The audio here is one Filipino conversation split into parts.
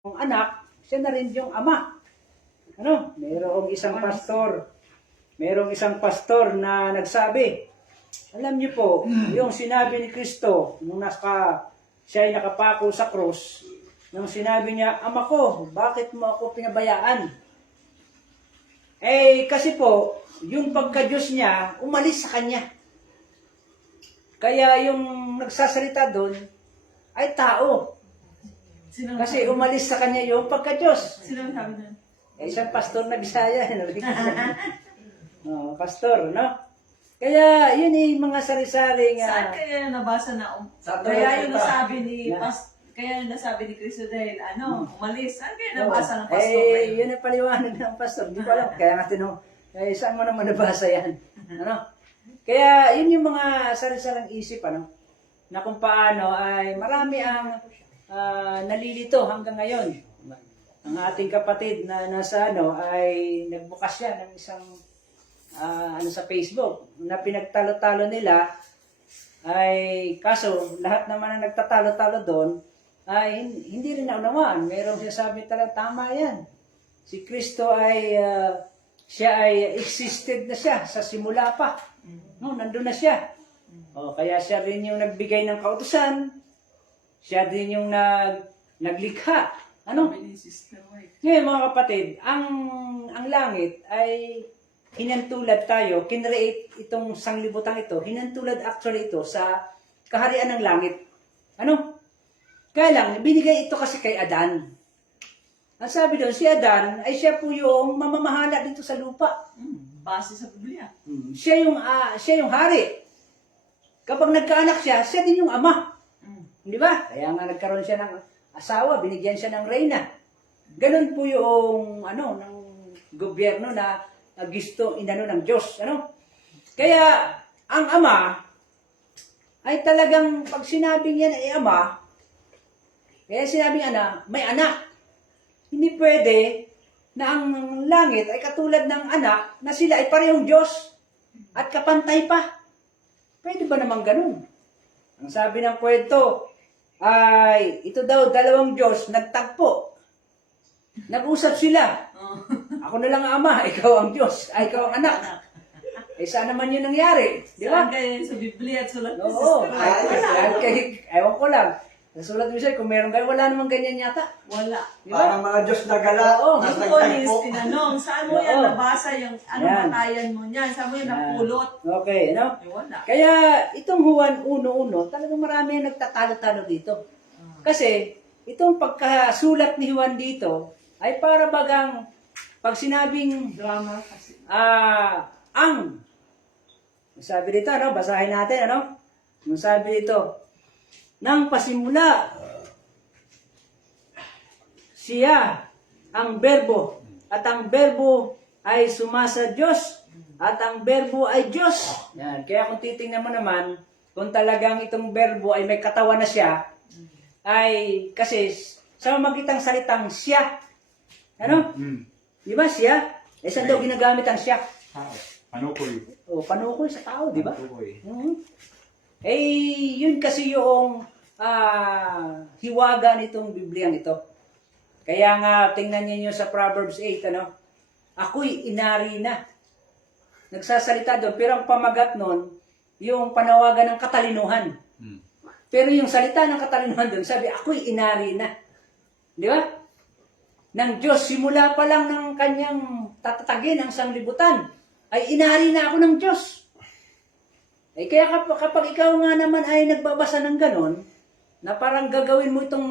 Ang anak, siya na rin yung ama. Ano? Mayroong isang pastor na nagsabi, alam niyo po, yung sinabi ni Kristo, nung siya ay nakapako sa krus, nung sinabi niya, Ama ko, bakit mo ako pinabayaan? Kasi po, yung pagka-Diyos niya, umalis sa kanya. Kaya yung nagsasalita doon, ay tao. Kasi umalis sa kanya yung pagka-Diyos. Sino ang sabi nun? Isang pastor na Bisaya. Pastor, no? Kaya yun mga sari-saring... Saan kaya nabasa na? Kaya yung nasabi ni Cristo dahil umalis. Saan kaya nabasa ng pastor? Yun ang paliwanag ng pastor. Hindi ko alam. Kaya nga saan mo naman nabasa yan? Kaya yun yung mga sari-saring isip, na kung paano ay marami ang nalilito hanggang ngayon. Ang ating kapatid na nasa ay nagbukas siya ng isang sa Facebook na pinagtalo-talo nila ay kaso lahat naman na nagtatalo-talo doon ay hindi rin naunawaan. Merong sinasabi talaga tama yan. Si Kristo ay siya ay existed na siya sa simula pa. No, nandun na siya. Kaya siya rin yung nagbigay ng kautusan. Siya din yung naglikha. Ngayon mga kapatid, ang langit ay hinantulad tayo, kinreate itong sanglibutan ito, hinantulad actually ito sa kaharian ng langit. Kaya lang, binigay ito kasi kay Adan. Ang sabi doon, si Adan ay siya po yung mamamahala dito sa lupa. Base sa Biblia. Siya yung hari. Kapag nagkaanak siya, siya din yung ama. Di ba? Kaya nga nagkaroon siya ng asawa, binigyan siya ng reyna. Ganun po yung ng gobyerno na gusto ng Diyos. Kaya ang ama ay talagang pag sinabing yan ay ama, kaya sinabing may anak. Hindi pwede na ang langit ay katulad ng anak na sila ay parehong Diyos at kapantay pa. Pwede ba naman ganun? Ang sabi ng kwento ay ito daw dalawang Diyos nagtagpo. Nag-usap sila. Ako na lang ang ama, ikaw ang Diyos, ikaw ang anak. Saan naman yun nangyari? Di ba? Saan kaya sa Biblia at sulat ni Oo. Sister? Ewan ko lang. Sa sulat ni Sister, kung meron kayo, wala namang ganyan yata. Wala. Di ba? Parang mga Diyos na gala. Oo. Yung Polis, tinanong, saan mo yan Oo. nabasa yung Yan. batayan mo niyan? Saan mo yan napulot? Okay, Wala. Kaya itong Juan 1:1, talagang marami ang nagtatalo-talo dito. Kasi itong pagkasulat ni Juan dito ay para bagang pag sinabing Drama kasi. sabi dito, basahin natin, yung sabi dito, nang pasimula, siya ang berbo, at ang berbo ay sumasa Diyos, at ang berbo ay Diyos. Yan. Kaya kung titingnan mo naman, kung talagang itong berbo ay may katawan na siya, ay kasi sa mamagitang salitang siya, di ba siya? Saan daw ginagamit ang siya? Panukoy. Panukoy sa tao, di ba? Panukoy. Yun kasi yung hiwaga nitong Bibliang ito. Kaya nga, tingnan niyo sa Proverbs 8, ako'y inari na. Nagsasalita doon, pero ang pamagat nun, yung panawagan ng katalinuhan. Pero yung salita ng katalinuhan doon, sabi, ako'y inari na. Di ba? Ng Diyos, simula pa lang ng kanyang tatatagin ang sanglibutan, ay inari na ako ng Diyos. Kaya kapag ikaw nga naman ay nagbabasa ng ganon, na parang gagawin mo itong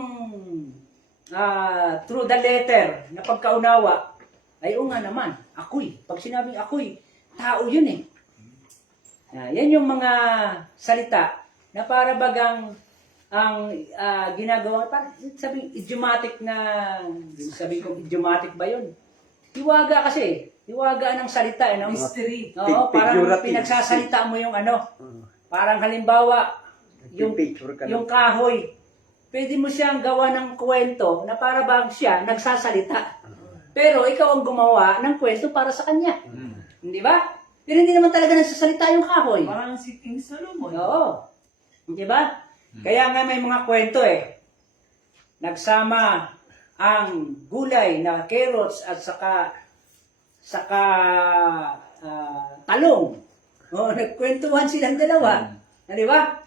through the letter na pagkaunawa, ay nga naman, ako'y. Pag sinabing ako'y, tao yun eh. Yan yung mga salita na para bagang ang ginagawa, parang sabihin idiomatic sabihin idiomatic ba yun? Hiwaga kasi. Hiwaga ng salita, Mystery. Oo, parang pinagsasalita mo yung parang halimbawa, yung kahoy. Pwede mo siyang gawa ng kwento na para bang siya nagsasalita. Pero ikaw ang gumawa ng kwento para sa kanya. Hindi ba? Pero hindi naman talaga nagsasalita yung kahoy. Parang si King Solomon. Oo. Di ba? Kaya nga may mga kwento Nagsama ang gulay na carrots at saka talong. O, nagkwentuhan silang dalawa. Di ba?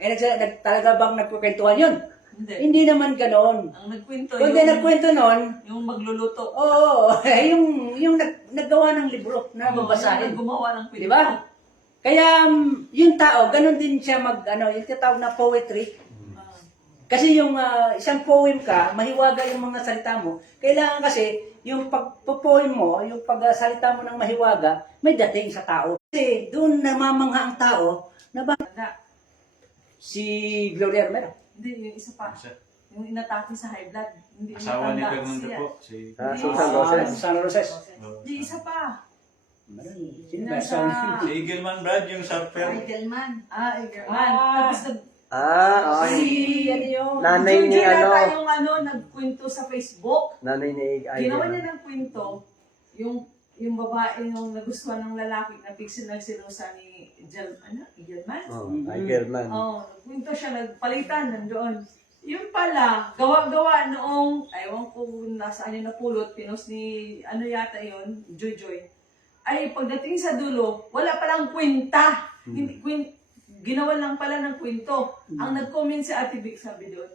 Talaga bang nagkukwentuhan yun? Hindi. Hindi naman ganoon. Ang nagkwento Kung di nagkwento noon, yung magluluto. oo, yung naggawa ng libro na babasahin. Yung gumawa ng Di ba? Kaya yung tao, ganun din siya yung tinatawag na poetry. Kasi yung isang poem ka, mahiwaga yung mga salita mo. Kailangan kasi yung pagpo-poem mo, yung pagsalita mo ng mahiwaga, may dating sa tao. Kasi doon namamangha ang tao na ba si Gloria Romero. Hindi, yung isa pa. Yung inatake sa high blood. Hindi Asawa ni matanda Fernando siya. po. Si... Susan Roses. San Roses. Hindi, isa pa. Sino ba? Nasa... Si Eagleman Brad, yung surfer. Eagleman. Eagleman. Ah. Tapos Okay. Si ano yun? Nanay ni yung nagkwento sa Facebook. Nanay ni Ginawa Idol. niya ng kwento, yung babae yung nagustuhan ng lalaki na nagsinusa ni Eagleman. Oh, Igelman. Nagkwento siya, nagpalitan nandoon. Yung pala, gawa-gawa noong, ewan ko kung nasaan yung napulot, pinos ni, yata yun, Joy. Ay, pagdating sa dulo, wala palang kwenta. Hindi, ginawa lang pala ng kwento. Ang nag-comment si Ate Vic, sabi doon,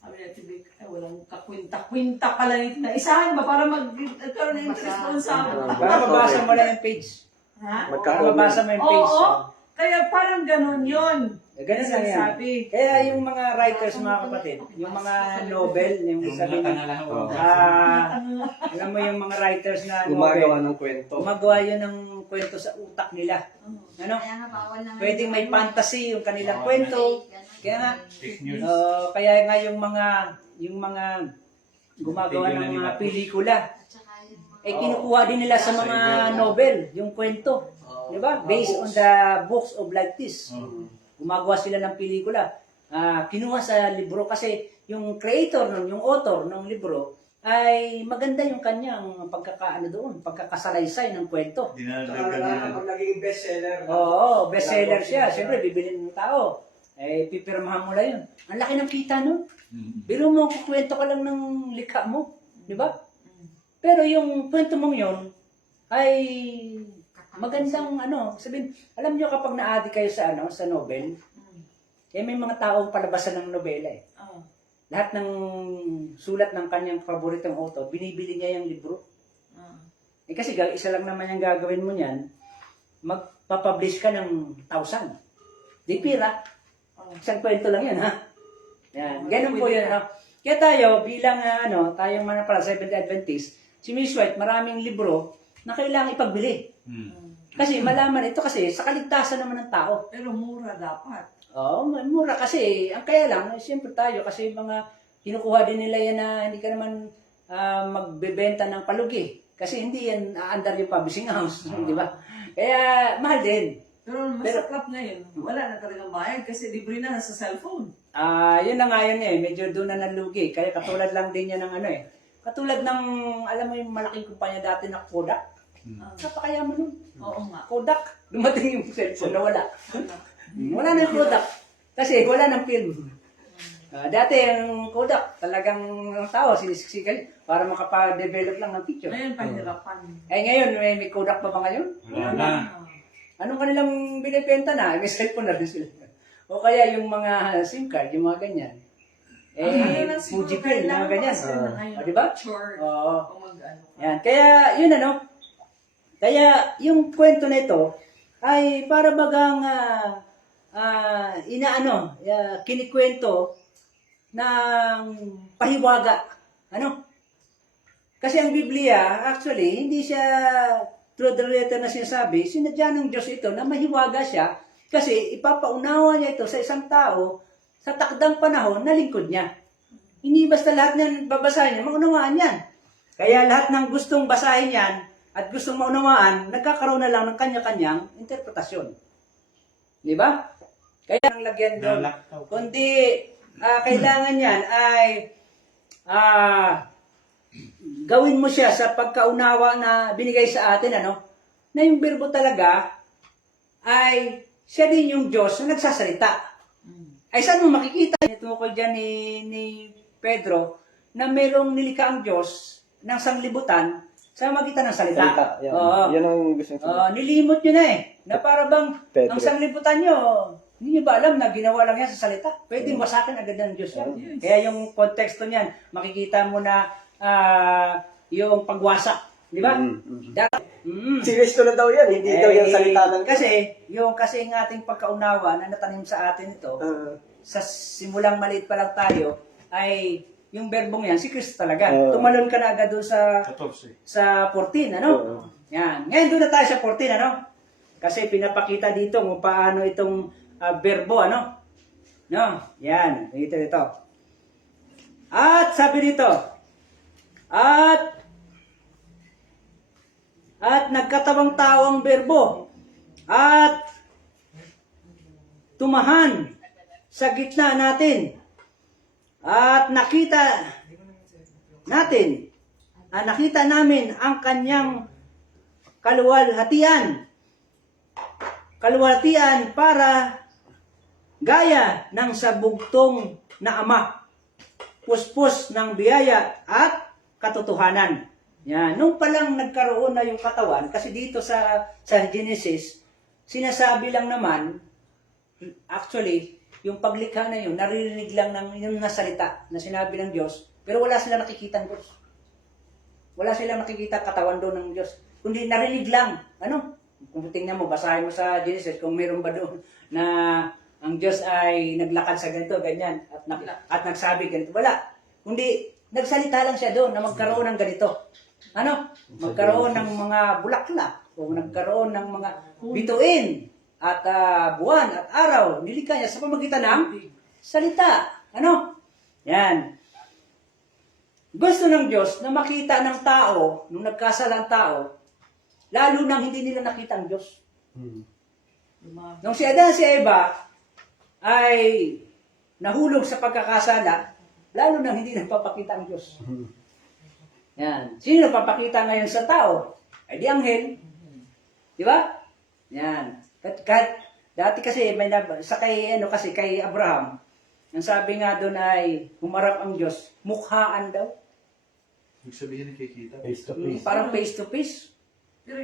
sabi ni Ate Vic, ay walang kakwinta-kwinta pala nito na isahan ba para magkaroon ng interest responsable. Para mabasa mo lang yung page. Ha? Para mabasa mo yung page. Oo, kaya parang ganun yun. Ganun lang yan. Sabi. Kaya yung mga writers, mga kapatid, yung mga novel, yung sabi niya, alam mo yung mga writers na Gumagawa novel, ng kwento. gumagawa yun ng kwento sa utak nila. Ano? Kaya nga bawal na nga Pwedeng may fantasy yung kanilang kwento. Kaya nga, Fake news. kaya nga yung mga gumagawa ng mga pelikula, at saka yung mga kinukuha din nila sa mga novel, yung kwento. Di ba? Based on the books of like this. Gumagawa sila ng pelikula. Kinuha sa libro kasi yung creator nun, yung author ng libro, ay maganda yung kanyang pagkakasalaysay ng kwento. Dinadagdagan nila. Pag naging bestseller. Oo, bestseller siya. Siyempre, bibilin ng tao. Pipirmahan mo lang yun. Ang laki ng kita nun. Biro mo, kukwento ka lang ng likha mo. Di ba? Pero yung kwento mong yun, ay magandang sabihin, alam nyo kapag na-addict kayo sa novel, may mga taong palabasan ng nobela eh. Lahat ng sulat ng kanyang paboritong author, binibili niya yung libro. Kasi isa lang naman yung gagawin mo niyan, magpapublish ka ng 1,000. Di pira. Isang kwento lang yan, ha? Yan. Ganun po yun, ha? Kaya tayo, bilang, tayong mga para Seventh Adventist, si Miss White, maraming libro na kailangang ipagbili. Kasi malaman ito kasi sa kaligtasan naman ng tao. Pero mura dapat. Oo, mura kasi. Ang kaya lang, siyempre tayo kasi mga kinukuha din nila yan na hindi ka naman magbebenta ng palugi. Kasi hindi yan under yung publishing house, di ba? Kaya mahal din. Pero masaklap na yun. Wala na talagang bayad kasi libre na sa cellphone. Yun na nga yun medyo doon na nalugi. Kaya katulad lang din yan ng katulad ng, alam mo yung malaking kumpanya dati na Kodak. Napakayaman nun. Oo nga. Kodak. Dumating yung cellphone na wala. Wala na yung Kodak. Kasi wala ng film. Dati yung Kodak, talagang tao, sinisiksikan para makapa-develop lang ng picture. Ngayon, pahirapan. Ngayon, may Kodak pa ba ngayon? Wala na. Anong kanilang binibenta na? May cellphone na rin sila. O kaya yung mga SIM card, yung mga ganyan. Fujifilm, mga ganyan. Di ba? Short. Oo. O mag-ano. Yan. Kaya, yun Kaya, yung kwento nito, ay para bagang kinikwento ng pahiwaga. Kasi ang Biblia, actually, hindi siya through the letter na sinasabi, sinadya ng Diyos ito na mahiwaga siya kasi ipapaunawa niya ito sa isang tao sa takdang panahon na lingkod niya. Hindi basta lahat niyan babasahin niya, maunawaan yan. Kaya lahat ng gustong basahin yan at gustong maunawaan, nagkakaroon na lang ng kanya-kanyang interpretasyon. Di ba? Kaya ang lagyan doon, kundi kailangan yan ay gawin mo siya sa pagkaunawa na binigay sa atin, na yung birbo talaga ay siya din yung Diyos na nagsasalita. Ay saan mo makikita? Tungkol dyan ni Pedro, na merong nilikha ang Diyos ng sanglibutan sa magitan ng salita. Salita. Yan. Oo. Yan ang gusto ko. Nilimot nyo na eh. Na para bang Pedro. ang sanglibutan nyo, hindi nyo ba alam na ginawa lang yan sa salita? Pwedeng wasakin agad ng Diyos yan. Yes. Kaya yung konteksto niyan, makikita mo na yung pagwasak. Di ba? Serious ko na daw yan, hindi daw yan salita ng... Kasi yung ating pagkaunawa na natanim sa atin ito, sa simulang maliit pa lang tayo, ay yung berbong yan, si Kristo talaga. Tumalon ka na agad doon sa 14, ano? Yan. Ngayon doon na tayo sa 14, ano? Kasi pinapakita dito kung paano itong berbo, ano? No? Yan. Dito. At sabi dito, at nagkatawang tao ang berbo, at tumahan sa gitna natin, at nakita namin ang kanyang kaluwalhatian para gaya ng sabugtong na ama, puspos ng biyaya at katotohanan. Yan. Nung palang nagkaroon na yung katawan, kasi dito sa Genesis, sinasabi lang naman, actually, yung paglikha na yun, naririnig lang ng yung nasalita na sinabi ng Diyos, pero wala silang nakikita ng Diyos. Wala silang nakikita katawan doon ng Diyos. Kundi narinig lang. Ano? Kung tingnan mo, basahin mo sa Genesis, kung meron ba doon na ang Diyos ay naglakad sa ganito, ganyan, at nagsabi ganito. Wala. Kundi nagsalita lang siya doon na magkaroon ng ganito. Ano? Magkaroon ng mga bulaklak, o nagkaroon ng mga bituin, at buwan at araw, nilikha niya sa pamagitan ng salita. Ano? Yan. Gusto ng Diyos na makita ng tao, nung nagkasalang tao, lalo nang hindi nila nakita ang Diyos. Nung si Adan si Eva ay nahulog sa pagkakasala, lalo nang hindi nagpapakita ang Diyos. Yan. Sino nagpapakita ngayon sa tao? Ay di anghel. Di ba? Yan. Kahit dati kasi may kay Abraham, ang sabi nga doon ay humarap ang Diyos, mukhaan daw. Ibig sabihin nakikita. Face to face. Parang face to face. Pero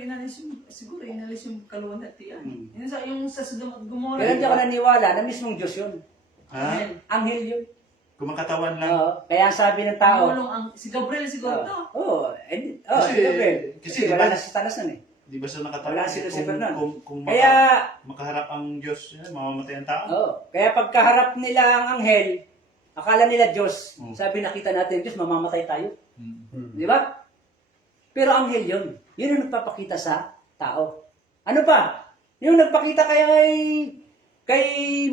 siguro inalis yung kaluwalhatian. Yung sa Gomora. Pero hindi ako naniwala na mismong Diyos yun. Ha? Anghel yun. Kumakatawan lang. Oo. Kaya sabi ng tao. Si Gabriel siguro to. Kasi wala diba- na si Tanas nun eh. Di ba sa nakatawan? Wala si Lucifer nun. Kung Kaya, makaharap ang Diyos, mamamatay ang tao. kaya pagkaharap nila ang anghel, akala nila Diyos. Mm. Sabi nakita natin Diyos, mamamatay tayo. Hmm. Di ba? Pero anghel yun. Yun ang nagpapakita sa tao. Ano pa? Yung nagpakita kay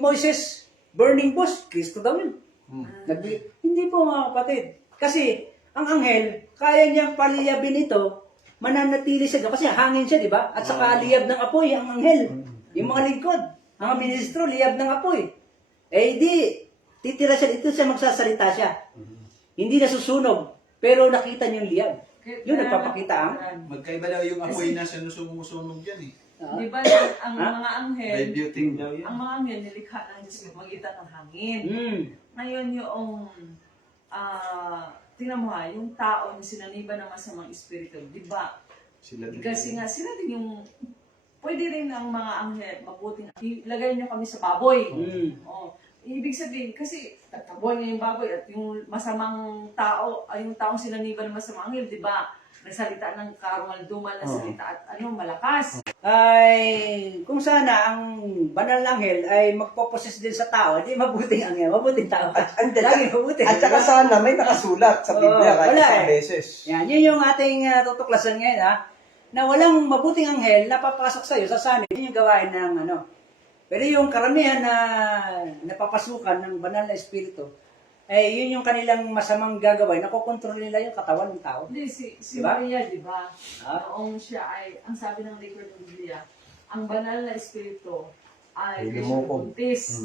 Moises, burning bush, Kristo daw yun. Hindi po mga kapatid. Kasi ang anghel, kaya niyang paliyabin ito, mananatili siya. Kasi hangin siya, di ba? At saka liyab ng apoy ang anghel. Yung mga lingkod, mga ministro, liyab ng apoy. Eh di, titira siya, ito siya magsasalita siya. Hindi nasusunog, pero nakita niyo yung liyab. Yun nagpapakita ang. Magkaiba daw yung apoy na sinusunog yan eh. Di ba ang mga anghel, By beauty daw yan. ang mga anghel nilikha ng Diyos sa magitan ng hangin. Ngayon yung, tingnan mo yung tao na sinaniba ng masamang espiritu, di ba? Sila din. Kasi nga sila din yung, pwede rin ang mga anghel, mabuting, ilagay niyo kami sa baboy. Ibig sabihin, kasi tatabuan niya yung baboy at yung masamang tao, ay yung taong sinaniba ng masamang anghel, di ba? Nagsalita ng karumal-dumal na salita at malakas. Ay, kung sana ang banal na anghel ay magpoposes din sa tao, di mabuting anghel, mabuting tao. Lagi mabuti. At saka sana may nakasulat sa Biblia kahit wala isang eh. beses. Yan, yun yung ating tutuklasan ngayon na walang mabuting anghel na papasok sa iyo sa sanib. Yun yung gawain ng Pero yung karamihan na napapasukan ng banal na espiritu, eh yun yung kanilang masamang gagawin, nakokontrol nila yung katawan ng tao. Hindi, si Diba? Maria, di ba? Noong siya ay, ang sabi ng record ng Biblia, ang banal na espiritu ay Lumukob.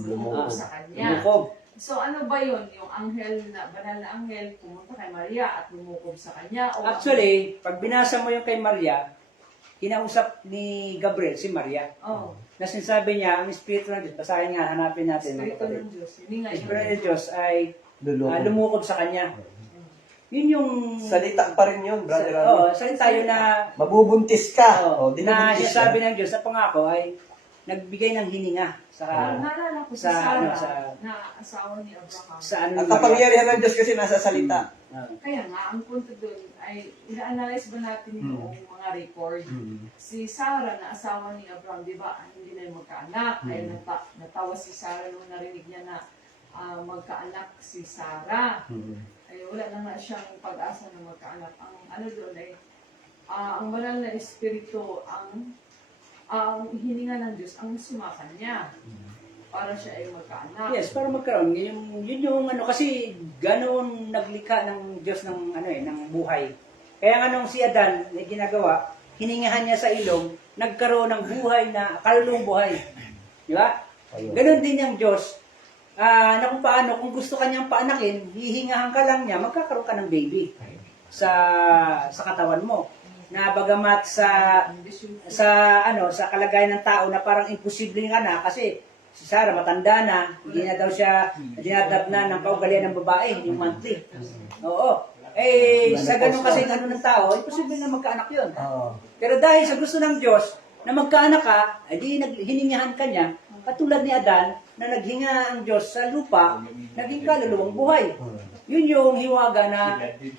lumukob sa kanya. Lumukob. So ano ba yun? Yung anghel, banal na anghel, pumunta kay Maria at lumukob sa kanya? O Actually, pag binasa mo yung kay Maria, kinausap ni Gabriel si Maria. Na sinasabi niya, ang Espiritu ng Diyos, basahin nga, hanapin natin. Espiritu ng Diyos. Hindi nga Espiritu ng Diyos ay lumukob sa kanya. Yun yung... Salita pa rin yun, brother. Oo, salita yun na... Mabubuntis ka. Oo, na dinubuntis sinasabi ka. ng Diyos sa pangako ay nagbigay ng hininga sa... Naalala ko si sa, Sarah ano, sa- na asawa ni Abraham. sa ano Ang kapangyarihan ng Diyos kasi nasa salita. Kaya nga, ang punto doon ay ina-analyze ba natin yung mga record? Si Sarah na asawa ni Abraham, di ba, hindi na yung magkaanak. Ay natawa si Sarah nung narinig niya na magkaanak si Sarah. Ay wala na nga siyang pag-asa na magkaanak. Ang ano doon ay, ang banal na espiritu, ang hininga ng Diyos, ang sumakan niya. Para siya ay magkaanak. Yes, para magkaroon. Yun yung ano, kasi ganoon naglikha ng Diyos ng, ano ng buhay. Kaya nga nung si Adan na ginagawa, hiningahan niya sa ilong, nagkaroon ng buhay na kalulong buhay. Di ba? Ganon din yung Diyos. Na kung paano, kung gusto kanyang paanakin, hihingahan ka lang niya, magkakaroon ka ng baby sa katawan mo. Na bagamat sa kalagayan ng tao na parang imposible nga na kasi si Sarah matanda na, hindi na daw siya dinadabna ng kaugalian ng babae, yung monthly. Oo. Sa ganun kasi ano ng tao, imposible na magkaanak yun. Pero dahil sa gusto ng Diyos na magkaanak ka, di hiningahan ka niya, katulad ni Adan, na naghinga ang Diyos sa lupa, naging kaluluwang buhay. Yun yung hiwaga na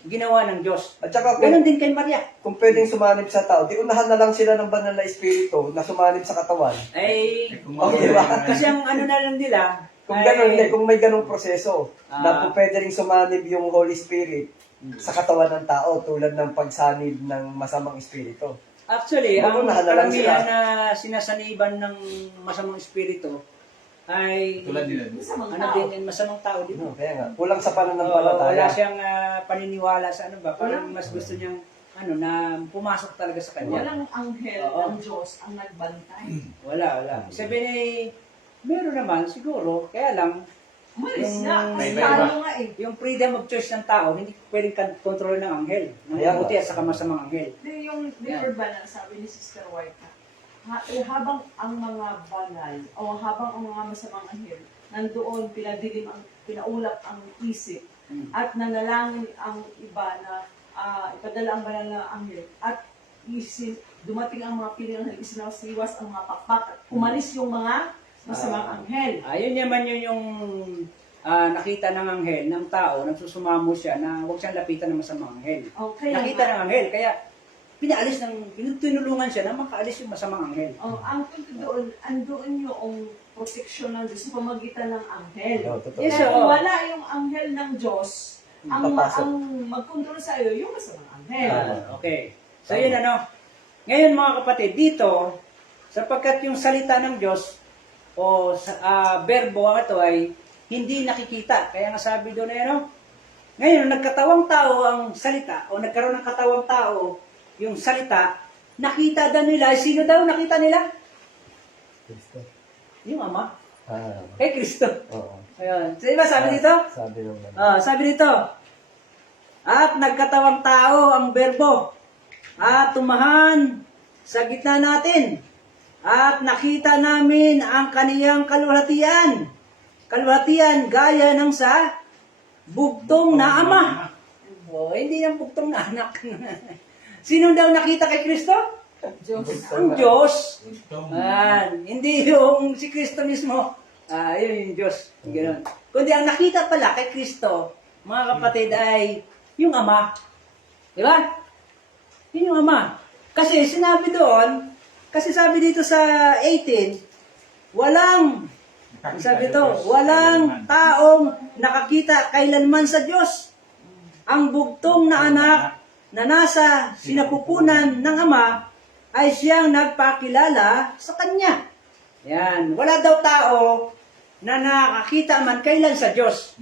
ginawa ng Diyos. At saka Ganon din kay Maria. kung pwedeng sumanib sa tao, di unahan na lang sila ng banal na espiritu na sumanib sa katawan. Okay ba? Kasi ang ano na lang nila, Kung gano'n, kung may ganong proseso, na kung pwede rin sumanib yung Holy Spirit sa katawan ng tao tulad ng pagsanib ng masamang espiritu. actually, ang Magunahan na lang karamihan sila. na sinasaniban ng masamang espiritu ay Tulad nila. Masamang ano tao. din yung masamang tao din. Kaya nga, kulang sa Wala pananampalataya. siyang paniniwala sa ano ba, parang mas gusto niyang ano na pumasok talaga sa kanya. Walang anghel Oo. ng Diyos ang nagbantay. Wala. Sabihin ay meron naman siguro, kaya lang Umalis Yung- na. Kasi May iba. talo nga eh. yung freedom of choice ng tao, hindi pwedeng kontrol ng anghel. Ng Kaya nga. mabuti at saka masamang anghel. Di yung differ balance, sabi ni Sister White, habang ang mga banal o habang ang mga masamang anghel nandoon pinadilim ang pinaulap ang isip at nanalangin ang iba na ipadala ang banal na anghel at dumating ang mga piling anghel, isinasiwas ang mga pakpak at umalis yung mga masamang anghel. Ayun naman yun yung nakita ng anghel, ng tao, nagsusumamo siya na huwag siyang lapitan ng masamang anghel. Okay, Nakita ng anghel, kaya tinulungan siya na makaalis yung masamang anghel. ang punto doon, andoon yung proteksyon ng Diyos sa pamagitan ng anghel. Totoo. Yes, Kaya sir. kung wala yung anghel ng Diyos, ang Papasok. magkontrol sa iyo, yung masamang anghel. Okay. So yun ano. Ngayon mga kapatid, dito, sapagkat yung salita ng Diyos o berbo ito ay hindi nakikita. Kaya nga sabi doon ay ano, ngayon nagkatawang tao ang salita o nagkaroon ng katawang tao yung salita, nakita daw nila, sino daw nakita nila? Yung Ama. Kay Kristo. Oo. Ayun. So, diba sabi dito? Sabi naman. Sabi dito, at nagkatawang tao ang berbo, at tumahan sa gitna natin, at nakita namin ang kaniyang kaluhatian. Kaluhatian gaya ng sa bugtong na ama. Hindi yung bugtong na anak. Sino daw nakita kay Kristo? Diyos. Ang Diyos. Hindi yung si Kristo mismo. Yun yung Diyos. Ganun. Kundi ang nakita pala kay Kristo, mga kapatid, ay yung Ama. Di ba? Yun yung Ama. Kasi sinabi doon, kasi sabi dito sa 18, walang taong nakakita kailanman sa Diyos. Ang bugtong na anak na nasa sinapupunan ng Ama ay siyang nagpakilala sa Kanya. Yan. Wala daw tao na nakakita man kailan sa Diyos.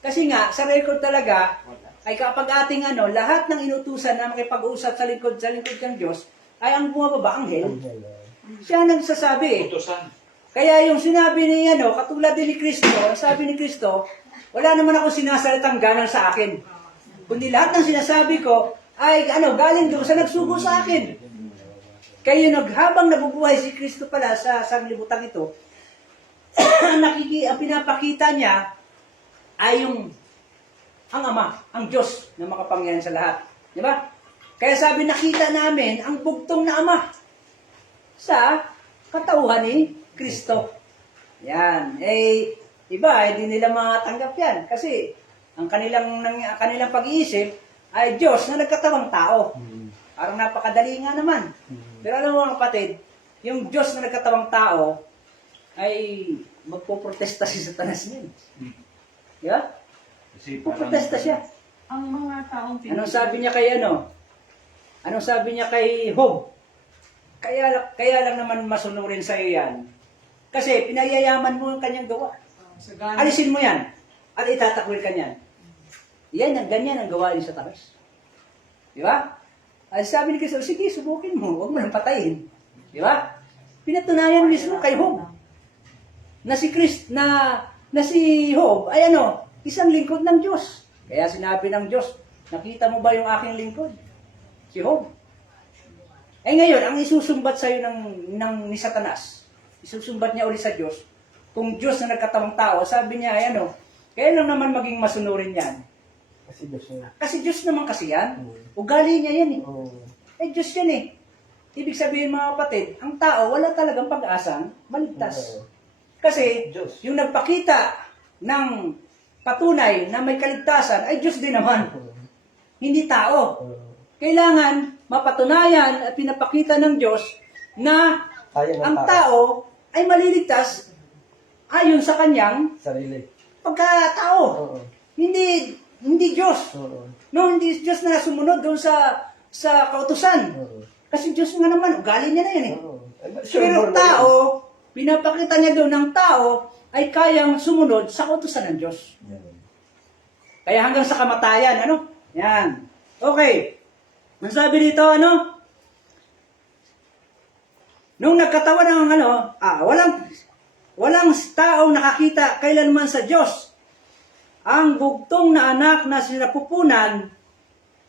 Kasi nga, sa record talaga, ay kapag ating lahat ng inutusan na makipag-usap sa likod ng Diyos, ay ang bumababa, anghel. Siya nagsasabi. Utusan. Kaya yung sinabi ni katulad din ni Kristo, sabi ni Kristo, wala naman ako sinasalitang galang sa akin. Kundi lahat ng sinasabi ko ay galing doon sa nagsugo sa akin. Kaya habang nabubuhay si Kristo pala sa sanglibutan ito, ang pinapakita niya ay yung ang Ama, ang Diyos na makapangyarihan sa lahat. Di ba? Kaya sabi, nakita namin ang bugtong na Ama sa katauhan ni Kristo. Yan. Iba, hindi nila matanggap yan. Kasi, ang kanilang pag-iisip ay Diyos na nagkatawang tao. Parang napakadali nga naman. Pero alam mo mga kapatid, yung Diyos na nagkatawang tao ay magpoprotesta si Satanas niyan. Di ba? Kasi Puprotesta siya. Ang mga taong Anong sabi niya kay Anong sabi niya kay Job? Kaya lang naman masunurin sa iyo yan. Kasi pinayayaman mo ang kanyang gawa. Sa ganun. Alisin mo yan. At itatakwil ka niyan. Yan, ganyan ang gawain sa tamis. Di ba? Ay sabi ni Kristo, sige, subukin mo. Huwag mo nang patayin. Di ba? Pinatunayan mismo kay Job. Na si Job ay isang lingkod ng Diyos. Kaya sinabi ng Diyos, nakita mo ba yung aking lingkod? Si Job. Ngayon, ang isusumbat sa'yo ni Satanas, isusumbat niya ulit sa Diyos, kung Diyos na nagkatawang tao, sabi niya, kaya lang naman maging masunurin yan. Kasi Diyos yun. Kasi Diyos naman kasi yan. Ugali niya yan Oh. Diyos yan Ibig sabihin mga kapatid, ang tao wala talagang pag-asang maligtas. Kasi Diyos. yung nagpakita ng patunay na may kaligtasan ay Diyos din naman. Hindi tao. Kailangan mapatunayan at pinapakita ng Diyos na Kaya ng ang tao ay maliligtas ayon sa kanyang Sarili. pagkatao. Oo. Hindi Diyos. Oo. No, hindi Diyos na sumunod doon sa kautusan. Oo. Kasi Diyos nga naman, ugali niya na yan Oo. Pero tao, pinapakita niya doon ng tao ay kayang sumunod sa kautusan ng Diyos. Yan. Kaya hanggang sa kamatayan, Yan. Okay. Ang sabi dito, Nung nagkatawan ng walang taong nakakita kailanman sa Diyos. Ang bugtong na anak na sinapupunan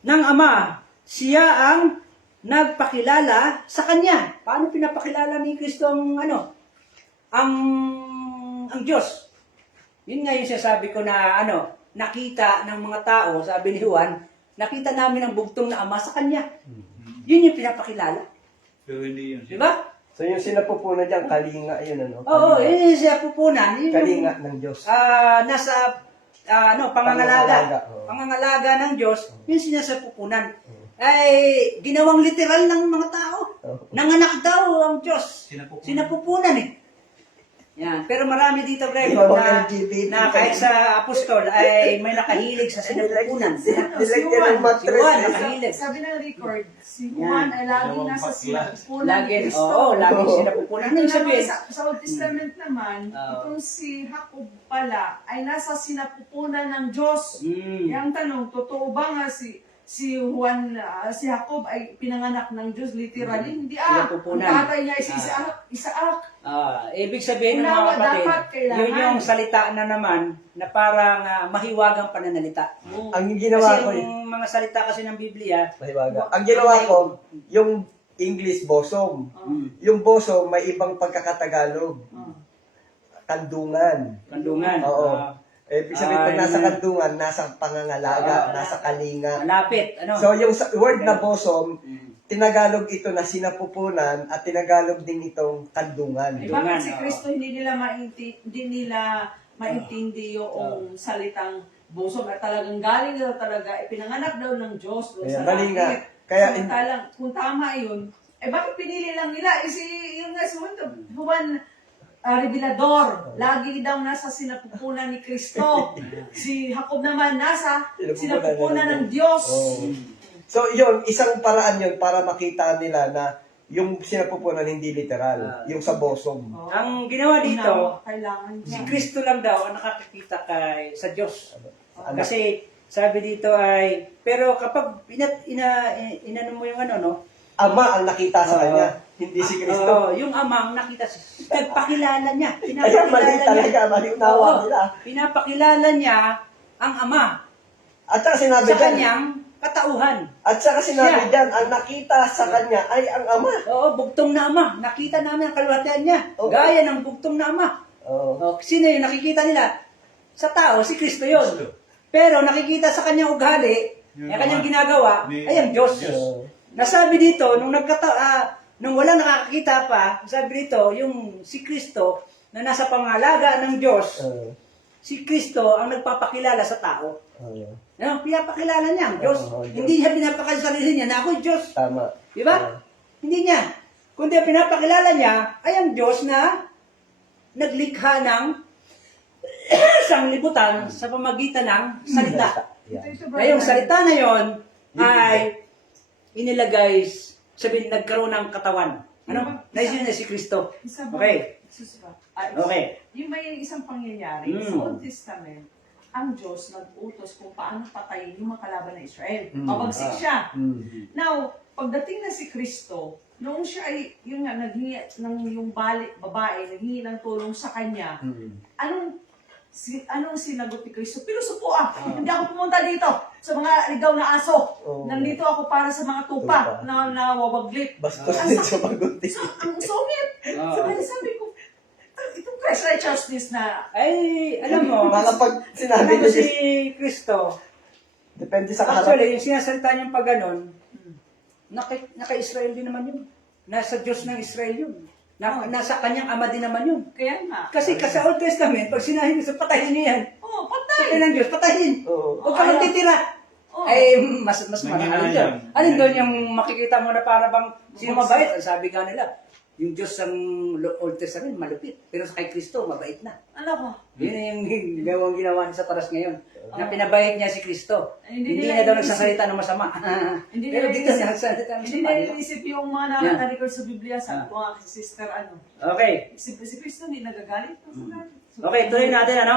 ng Ama, siya ang nagpakilala sa Kanya. Paano pinapakilala ni Kristo ang Diyos? Yun nga yung sasabi ko na nakita ng mga tao, sabi ni Juan, nakita namin ang bugtong na Ama sa Kanya. Yun yung pinapakilala. Pero hindi yun. Di ba? So yung sinapupunan dyan, kalinga yun, Oo, yun yung siya pupunan. Yun yung, Kalinga ng Diyos. nasa pangangalaga. Pangangalaga, oo. Pangangalaga ng Diyos, yun sinasapupunan. Ay ginawang literal ng mga tao. Oo. Nanganak daw ang Diyos. Sinapupunan. Sinapupunan Yan. Pero marami dito, Greg, Di ba mga na, LGBT? na kahit sa apostol ay may nakahilig sa sinapupunan. Nilagyan ng mattress. Juan, eh. nakahilig. Sabi ng record, si Juan ay laging Dalawang nasa bakla. sinapupunan ni Lagi, Cristo. lagi Oo. sinapupunan. Ito Ano yung naman sabihin? sa Old Testament naman, Oo. itong si Jacob pala ay nasa sinapupunan ng Diyos. Mm. Yung tanong, totoo ba nga si Juan, si Jacob ay pinanganak ng Diyos literally? Hindi Sinapupunan. Ang tatay niya ay si Isaac. Ibig sabihin ng mga Unawa, kapatid, dapat kailangan. yun yung salita na naman na parang mahiwagang pananalita. Ang ginawa Kasi ko yung mga salita kasi ng Biblia, Mahiwaga. Ang ginawa ko, yung English bosom. Yung bosom may ibang pagkakatagalog. Kandungan. kandungan, Oo. Ibig sabihin, pag yun nasa na. kandungan, nasa pangangalaga, nasa kalinga. malapit. So, yung word na bosom, Mm. tinagalog ito na sinapupunan at tinagalog din itong kandungan. Eh, Kandungan, bakit si oo. Kristo hindi nila maintindi yung salitang bosom at talagang galing daw talaga, pinanganak daw ng Diyos doon Kaya, sa mali nga. langit. Kaya, Samantalang, kung tama yun, bakit pinili lang nila? Yung nga si Juan Revelador, lagi daw nasa sinapupunan ni Kristo. Si Jacob naman nasa sinapupunan ng Diyos. Oh. So, yun, isang paraan yun para makita nila na yung sinapupunan hindi literal, yung sa bosom. Oh. Ang ginawa dito, Unawa, kailangan si niya. Kristo lang daw ang nakakikita sa Diyos. Anak. Kasi sabi dito ay, pero kapag inano mo yung Ama ang nakita sa kanya, hindi si Kristo. yung amang nakita nagpakilala niya. Kaya mali talaga, mali unawa Oo, nila. pinapakilala niya ang ama At saka sinabi sa dyan, kanyang katauhan. at saka sinabi Siya. dyan, ang nakita sa kanya ay ang ama. Oo, bugtong na ama. Nakita namin ang kalwatian niya. Oo. Gaya ng bugtong na ama. Oh. Sino yung nakikita nila? Sa tao, si Kristo yun. Pero nakikita sa kanyang ugali, Yung yung kanyang mga- ginagawa, Ni- ay ang Diyos. Diyos. Nasabi dito, nung walang nakakakita pa, sabi dito, yung si Kristo, na nasa pangalaga ng Diyos, si Kristo ang nagpapakilala sa tao. Ano? Pinapakilala niya ang Diyos. Oo, Diyos. Hindi niya pinapakilala sa sarili niya na ako'y Diyos. Tama. Di ba? Hindi niya. Kundi ang pinapakilala niya ay ang Diyos na naglikha ng sanglibutan sa pamagitan ng salita. Yeah. Ngayong salita na yon ay inilagay, sabihin, nagkaroon ng katawan. Ano? Naisip niya si Kristo. Isa ba? Okay. Sus ba? Ah, Okay. Yung may isang pangyayari Mm. sa Old Testament, ang Diyos nag-utos kung paano patayin yung mga kalaban ng Israel. Mm. Pabagsik siya. Mm. Now, pagdating na si Kristo, noong siya ay, yung nga, naghingi ng yung babae, naghingi ng tulong sa kanya, anong sinagot ni Kristo? Pinusupo hindi ako pumunta dito sa mga ligaw na aso. Oo. Nandito ako para sa mga tupa na nawawaglit. Bastos din sa paguti. So, ang sungit. Sabi ko, itong Christ righteousness na, Ay, alam mo, Baka pag sinabi alam mo niya, si Kristo, depende sa kaharap. actually, yung sinasalita niyang pag ganon, naka-Israel din naman yun. Nasa Diyos ng Israel yun. Nasa kanyang ama din naman yun. kaya nga, Kasi sa Old Testament, pag sinahin mo, patayin niyo yan. patay. Patayin ng Diyos, patayin. Oo. Huwag ka Ayaw. magtitira. Oh. Ay, mas May marami ginaya. doon. Alin doon yung makikita mo na para bang sino mabait? Ang sabi nga nila, yung Diyos ng Old Testament, malupit. Pero sa kay Kristo, mabait na. Ano ko? Yun yung ginawa niya sa taras ngayon. Na pinabait niya si Kristo. Hindi Hindi nila na daw inisip. nagsasalita ng masama. Hindi Pero nila dito inisip. nagsasalita ng Hindi masama. na inisip yung mga nakaka-record sa Biblia. Sabi ko nga si sister, Okay. si Kristo hindi nagagalit. Okay, tuloy natin ano.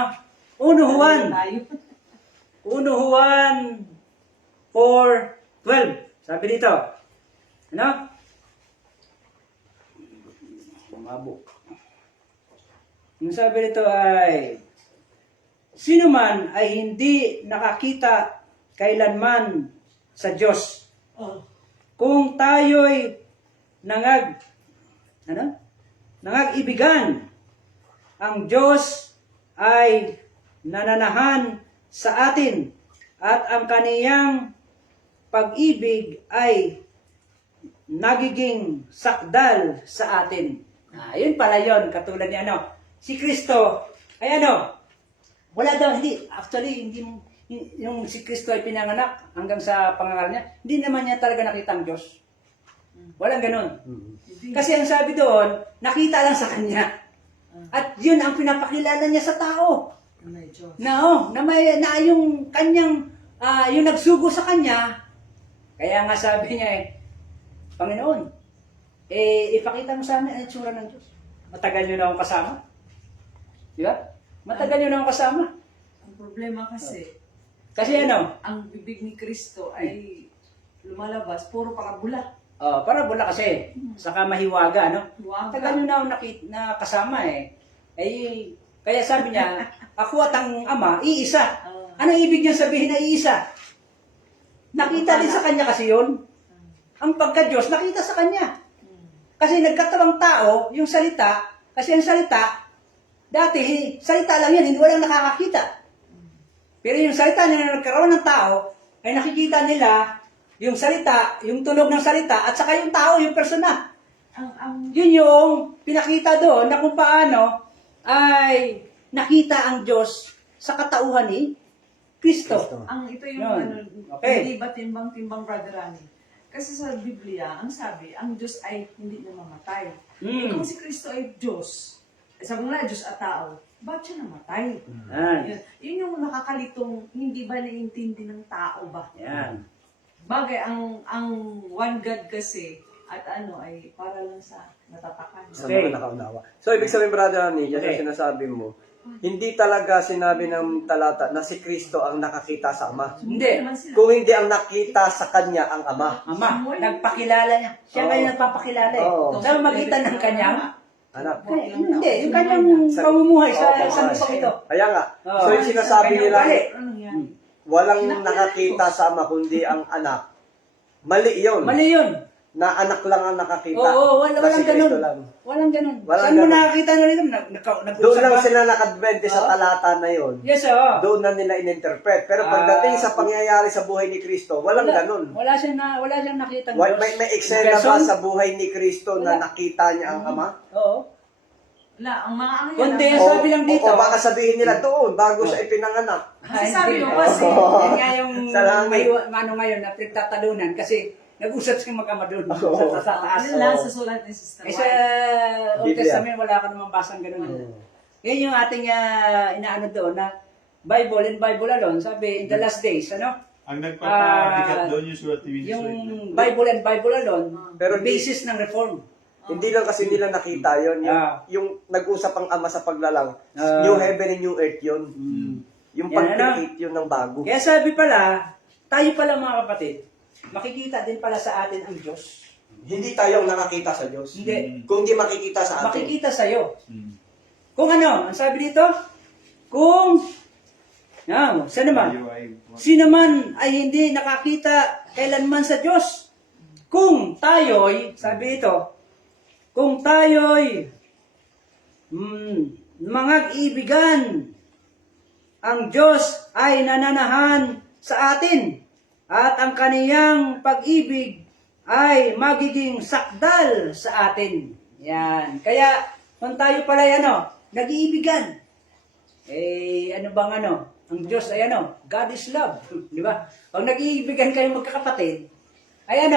1 Juan. Tayo. 1 Juan 4:12. Sabi dito. Ano? Mabuk. Yung sabi dito ay, sino man ay hindi nakakita kailanman sa Diyos, kung tayo'y nangag-ibigan, ang Diyos ay nananahan sa atin at ang kaniyang pag-ibig ay nagiging sakdal sa atin. Yun pala yun, katulad ni si Kristo, ay wala daw, actually, yung si Kristo ay pinanganak hanggang sa pangangaral niya, hindi naman niya talaga nakita ang Diyos. Walang ganun. Kasi ang sabi doon, nakita lang sa kanya. At yun ang pinapakilala niya sa tao. Na yung kanyang, yung nagsugo sa kanya, kaya nga sabi niya Panginoon, ipakita mo sa amin ang itsura ng Diyos. Matagal niyo na akong kasama. Di ba? Matagal niyo na akong kasama. Ang problema kasi, Kasi ang bibig ni Kristo ay lumalabas, puro parabula. parabola kasi, saka mahiwaga, Hiwaga. Matagal niyo na akong nakasama kaya sabi niya, ako at ang Ama, iisa. Ano ibig niya sabihin na iisa? Nakita din sa kanya kasi yun. Ang pagka-Diyos, nakita sa kanya. Kasi nagkatawang tao, yung salita, kasi ang salita, dati, salita lang yan, hindi walang nakakakita. Pero yung salita na nagkaroon ng tao, ay nakikita nila yung salita, yung tunog ng salita, at saka yung tao, yung persona. Yun yung pinakita doon na kung paano ay nakita ang Diyos sa katauhan ni Kristo. Ito yung Yun. Okay. hindi ba timbang-timbang, Brother Rani? Kasi sa Biblia, ang sabi, ang Diyos ay hindi namamatay. Kung si Kristo ay Diyos, sabi nga Diyos at tao, ba't siya namatay? Yun yung nakakalitong, hindi ba naiintindi ng tao ba? Yan. Bagay, ang one God kasi, at ay para lang sa natatakan. Sa mga nakaunawa. So, ibig sabihin, brother, yan Okay. yung sinasabi mo. Hindi talaga sinabi ng talata na si Kristo ang nakakita sa Ama. Hindi. naman sila. Kung hindi ang nakita sa Kanya ang Ama. Ama, nagpakilala niya. Siya Oo. ngayon nagpapakilala Oo. Sa magitan ng kanyang, Anak. hindi, yung kanyang pamumuhay sa lupang ito. Kaya nga. Oo. So, yung sinasabi Kanyang nila, ugali. Ano yan? walang nakakita sa Ama kundi ang Anak. Mali yun. Mali yun. na anak lang ang nakakita. Oo, na walang si Kristo ganun. lang. Walang ganun. Walang Saan mo ganun. nakakita na rin? Doon lang ba? sila nakadwente sa Oo. talata na yon. Yes, oo. Doon na nila in-interpret. Pero pagdating Ah. sa pangyayari sa buhay ni Kristo, walang ganun. Wala siyang nakitang May eksena ba Person? sa buhay ni Kristo na Wala. nakita niya ang Ama? Oo. Wala, ang mga anghel. Kundi, ang- sabi lang dito. O baka sabihin nila doon, bago siya ipinanganak. Kasi sabi mo hindi. kasi, Yan nga yung Sa langit. may ano ngayon na pinagtatalunan kasi nag-usap siyang magkama doon sa taas. Yun lang sa sulat ni Sister Eh sa White. Old Biblia. Testament wala ka namang basang ganun. Yan yung ating inaano doon na Bible and Bible alone. Sabi, in the last days, ano? Ang nagpapabigat Ah, doon yung sulat ni Minister. Yung Bible and Bible alone, Pero the basis ng reform. Hindi lang kasi nila nakita yon, yung, Ah. yung nag-usap ang Ama sa paglalang, Ah. new heaven and new earth yun. Yung Yan, pag-create yun ng bago. Kaya sabi pala, tayo pala mga kapatid, makikita din pala sa atin ang Diyos. Hindi tayo ang nakakita sa Diyos. Hindi. Kung di makikita sa atin. Makikita sa'yo. Mm. Kung ano, ang sabi dito, kung, saan naman? Tayo ay Sino man ay hindi nakakita kailanman sa Diyos. Kung tayo'y, sabi ito, kung tayo'y mga ibigan, ang Diyos ay nananahan sa atin at ang kaniyang pag-ibig ay magiging sakdal sa atin. Yan. Kaya, kung tayo pala nag-iibigan, ano bang ang Diyos ay God is love. Di ba? Pag nag-iibigan kayong magkakapatid, ay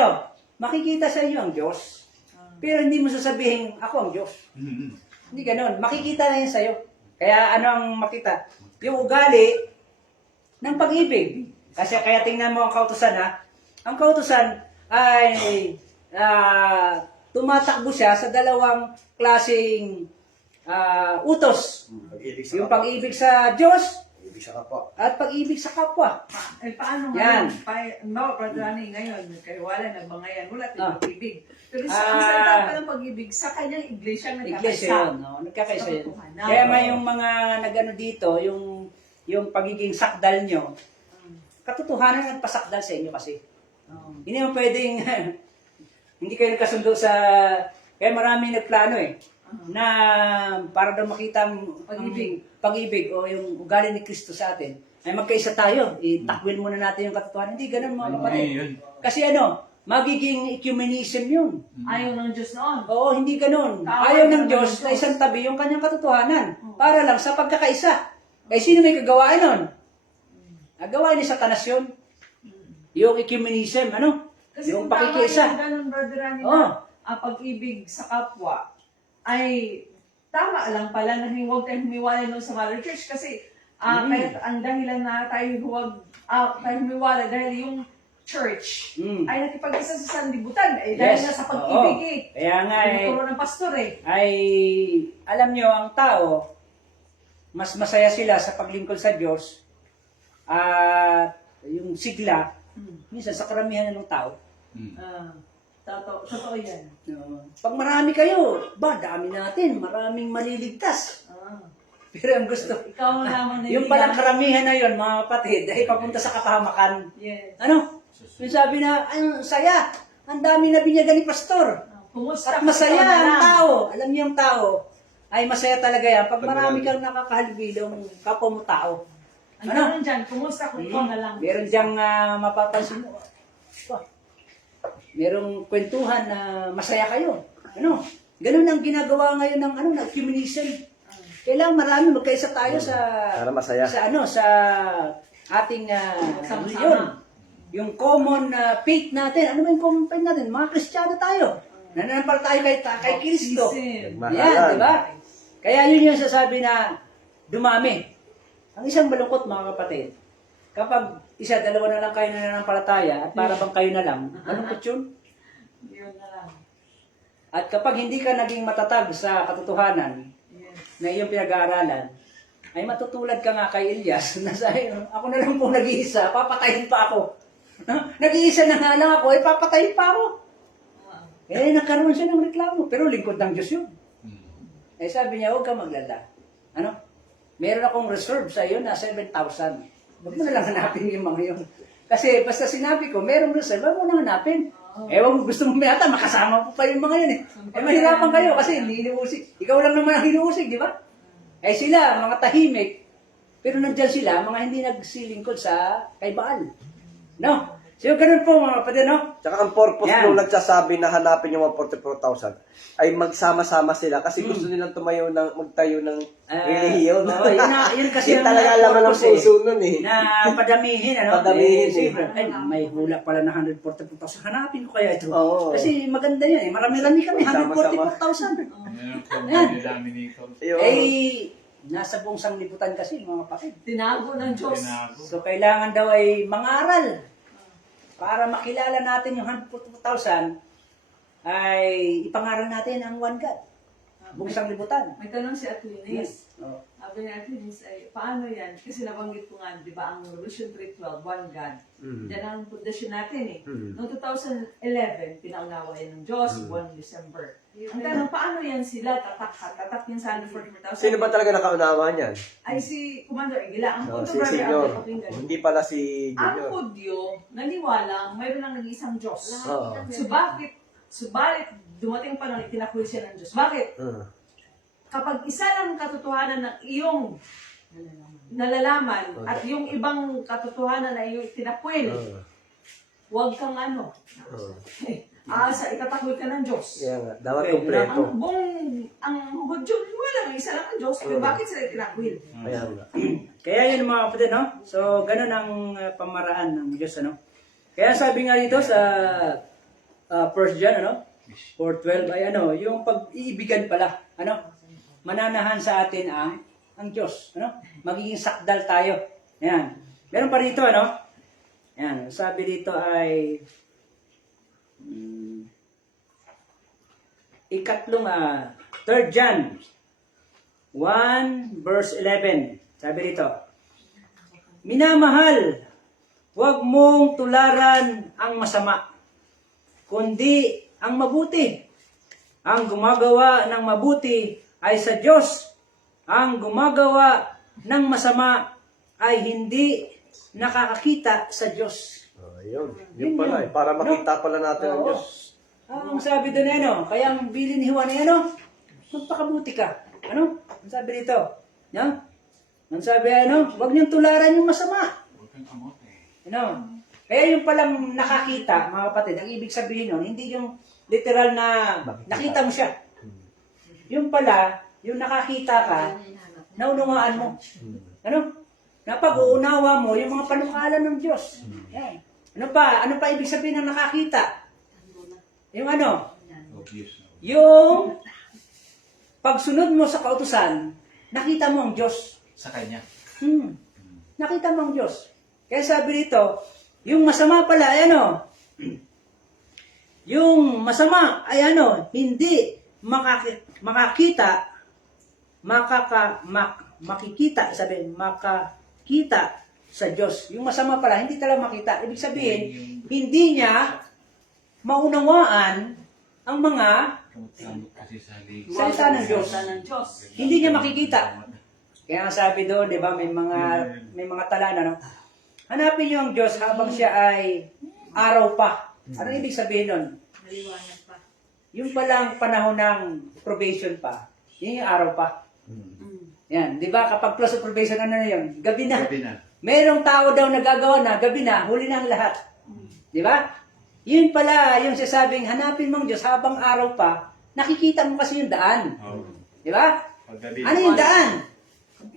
makikita sa inyo ang Diyos. Pero hindi mo sasabihin, ako ang Diyos. Hindi ganun. Makikita na yun sa'yo. Kaya ano ang makita? Yung ugali ng pag-ibig. Kasi kaya tingnan mo ang kautusan Ang kautusan ay tumatakbo siya sa dalawang klaseng utos. Pag-ibig sa Yung kapwa. pag-ibig sa Diyos Pag-ibig sa kapwa. at pag-ibig sa kapwa. Paano Yan. ngayon? No, Padrani, ngayon, kayo wala, nagbangayan, wala Ah. tayong pag-ibig. Pero sa ang Ah. salita pa ng pag-ibig, sa kanyang iglesia Iglesia nagkakaisa. yun. No? Nagkakaisa yun. Katotohanan. Kaya may yung mga nagano dito, yung pagiging sakdal nyo, katotohanan nagpasakdal sa inyo kasi. Hindi mo pwedeng, hindi kayo nagkasundo sa, kaya maraming nagplano na para daw makita ang pag-ibig o yung ugali ni Kristo sa atin, ay magkaisa tayo, itakwil muna natin yung katotohanan. Hindi ganun mga kapatid. yun. Kasi magiging ecumenism yun. Ayaw ng Diyos noon. Oo, hindi ganun. Tama Ayaw ng naman Diyos ng na Diyos. isang tabi yung kanyang katotohanan para lang sa pagkakaisa. Eh, sino may kagawaan nun? Nagawa ni Satanas yun. Yung ecumenism, Kasi yung kung tama pakikiisa. yung ganun, Brother Rani, Oo. na ang pag-ibig sa kapwa ay tama lang pala na huwag tayong humiwalay nun sa Mother Church kasi kahit ang dahilan na tayo humiwalay dahil yung church ay nakipag-isa sa sanlibutan dahil Yes. nga sa pag-ibig Oo. Kaya nga Tinuturo ng pastor ay alam nyo, ang tao, mas masaya sila sa paglingkod sa Diyos at yung sigla, minsan sa karamihan ng tao. Totoo yan. Pag marami kayo, dami natin, maraming maliligtas. Pero ang gusto, Ikaw lamang na yung palang karamihan na yun, mga kapatid, ay papunta sa kapahamakan. Yes. Yung sabi na, ang saya, ang dami na binyagan ni pastor. Kumusta? At masaya Ikaw na ang lang. tao. Alam niyo yung tao, ay masaya talaga yan. Pag marami kang nakakahalbilong kapwa mo tao. Ang ganun dyan, kumusta kung ikaw na lang? Meron diyang mapapansin mo. Merong kwentuhan na masaya kayo. Ganun ang ginagawa ngayon ng ng ecumenism. Kailangan marami magkaisa tayo sa Para masaya. sa ating Sama-sama. religion. Yung common faith natin. Ano ba yung common faith natin? Mga Kristiyano tayo. Nananampalataya kay Kristo. Baptism. Yan, di ba? Kaya yun yung sasabi na dumami. Ang isang malungkot mga kapatid, kapag isa, dalawa na lang kayo na nananampalataya at para bang kayo na lang, malungkot yun. Yun na lang. At kapag hindi ka naging matatag sa katotohanan Yes. na iyong pinag-aaralan, ay matutulad ka nga kay Elias na ako na lang po nag-iisa, papatayin pa ako. Nag-iisa na nga lang ako, ay papatayin pa ako. Eh, nagkaroon siya ng reklamo, pero lingkod ng Diyos yun. Eh, sabi niya, huwag ka maglala. Meron akong reserve sa iyo na 7,000. Huwag mo na lang hanapin yung mga yun. Kasi basta sinabi ko, merong reserve, huwag mo na hanapin. Ewan mo, gusto mo yata, makasama po pa yung mga yun eh. Mahirapan kayo kasi hindi inuusig. Ikaw lang naman ang inuusig, di ba? Sila, mga tahimik. Pero nandyan sila, mga hindi nagsilingkod sa kay Baal. No? So, ganun po mga kapatid, no? Tsaka ang purpose Yan. nung nagsasabi na hanapin yung mga 44,000 ay magsama-sama sila kasi gusto nilang magtayo ng relihiyon. Oo, yun kasi Yun ang talaga laman ng purpose eh. puso nun eh. Na padamihin, ano? Padamihin, eh. Siyempre, may hula pala na 144,000. Hanapin ko kaya ito. Oo. Kasi maganda yun eh. Marami-rami kami, Sama-sama. 144,000. Meron po Ayan. denominator. Nasa buong sanglibutan kasi, mga kapatid. Tinago ng Diyos. Tinago. So, kailangan daw ay mangaral para makilala natin yung 144,000 ay ipangaral natin ang one God. Buong sanglibutan. May tanong si Aquinas. Oh. Sabi ni Aquinas ay, paano yan? Kasi nabanggit ko nga, di ba, ang Revolution 3:12, one God. Yan ang pundasyon natin eh. Noong 2011, pinaunawa yan ng Diyos, 1 December. Ang tanong, paano yan sila tatak yan sa 144,000? Sino ba talaga nakaunawa niyan? Ay si Commander Aguila. Ang punto Si brother Senyor. Abel Pakinggan. Hindi pala si Ang Junior. Hudyo, naniwala, mayroon lang nag-iisang Diyos. Oo. Subalit, dumating pa nang itinakwil siya ng Diyos. Bakit? Kapag isa lang katotohanan ng iyong nalalaman at yung ibang katotohanan na iyong itinakwil, huwag kang sa itatakwil ka ng Diyos. Kaya nga, dapat kompleto. Ang Hudyo, wala lang, isa lang ang Diyos. Pero bakit sila itinakwil? Kaya nga. Kaya yun mga kapatid, no? So, ganun ang pamaraan ng Diyos, ano? Kaya sabi nga dito sa 1 John, ano? 4:12 ay yung pag-iibigan pala, mananahan sa atin ang Diyos, magiging sakdal tayo. Ayan. Meron pa rito, Ayan, sabi dito ay ikatlong 3 John 1 verse 11. Sabi dito, minamahal, huwag mong tularan ang masama, kundi ang mabuti. Ang gumagawa ng mabuti ay sa Diyos. Ang gumagawa ng masama ay hindi nakakakita sa Diyos. Yun. Yun pala eh. Para makita pala natin ang Oo. Diyos. Ang sabi doon kaya ang bilin ni Juan ay magpakabuti ka. Ang sabi dito? Ang sabi huwag niyong tularan yung masama. Huwag kang kamote. Kaya yung palang nakakita, mga kapatid, ang ibig sabihin nun, hindi yung literal na nakita mo siya. Yung pala, yung nakakita ka, naunawaan mo. Napag-uunawa mo yung mga panukala ng Diyos. Yan. Ano pa ibig sabihin ng nakakita? Yung Obvious. yung pagsunod mo sa kautusan, nakita mo ang Diyos. Sa kanya. Nakita mo ang Diyos. Kaya sabi dito, yung masama pala ay yung masama ay hindi makakita, makikita sa Diyos. Yung masama pala, hindi talaga makita. Ibig sabihin, hindi niya maunawaan ang mga Kamot kasi sa lig. salita ng Diyos. Hindi niya makikita. Kaya nga sabi doon, di ba, may mga tala hanapin niyo ang Diyos habang siya ay araw pa. Anong ibig sabihin nun? Maliwanag pa. Yung palang panahon ng probation pa, yun yung araw pa. Yan, di ba, kapag close of probation, ano na yun? Gabi na. Gabi na. Merong tao daw nagagawa na, gabi na, huli na ang lahat. Di ba? Yun pala, yung sasabing, hanapin mong Diyos habang araw pa, nakikita mo kasi yung daan. Di ba? Paggabi. Ano yung daan?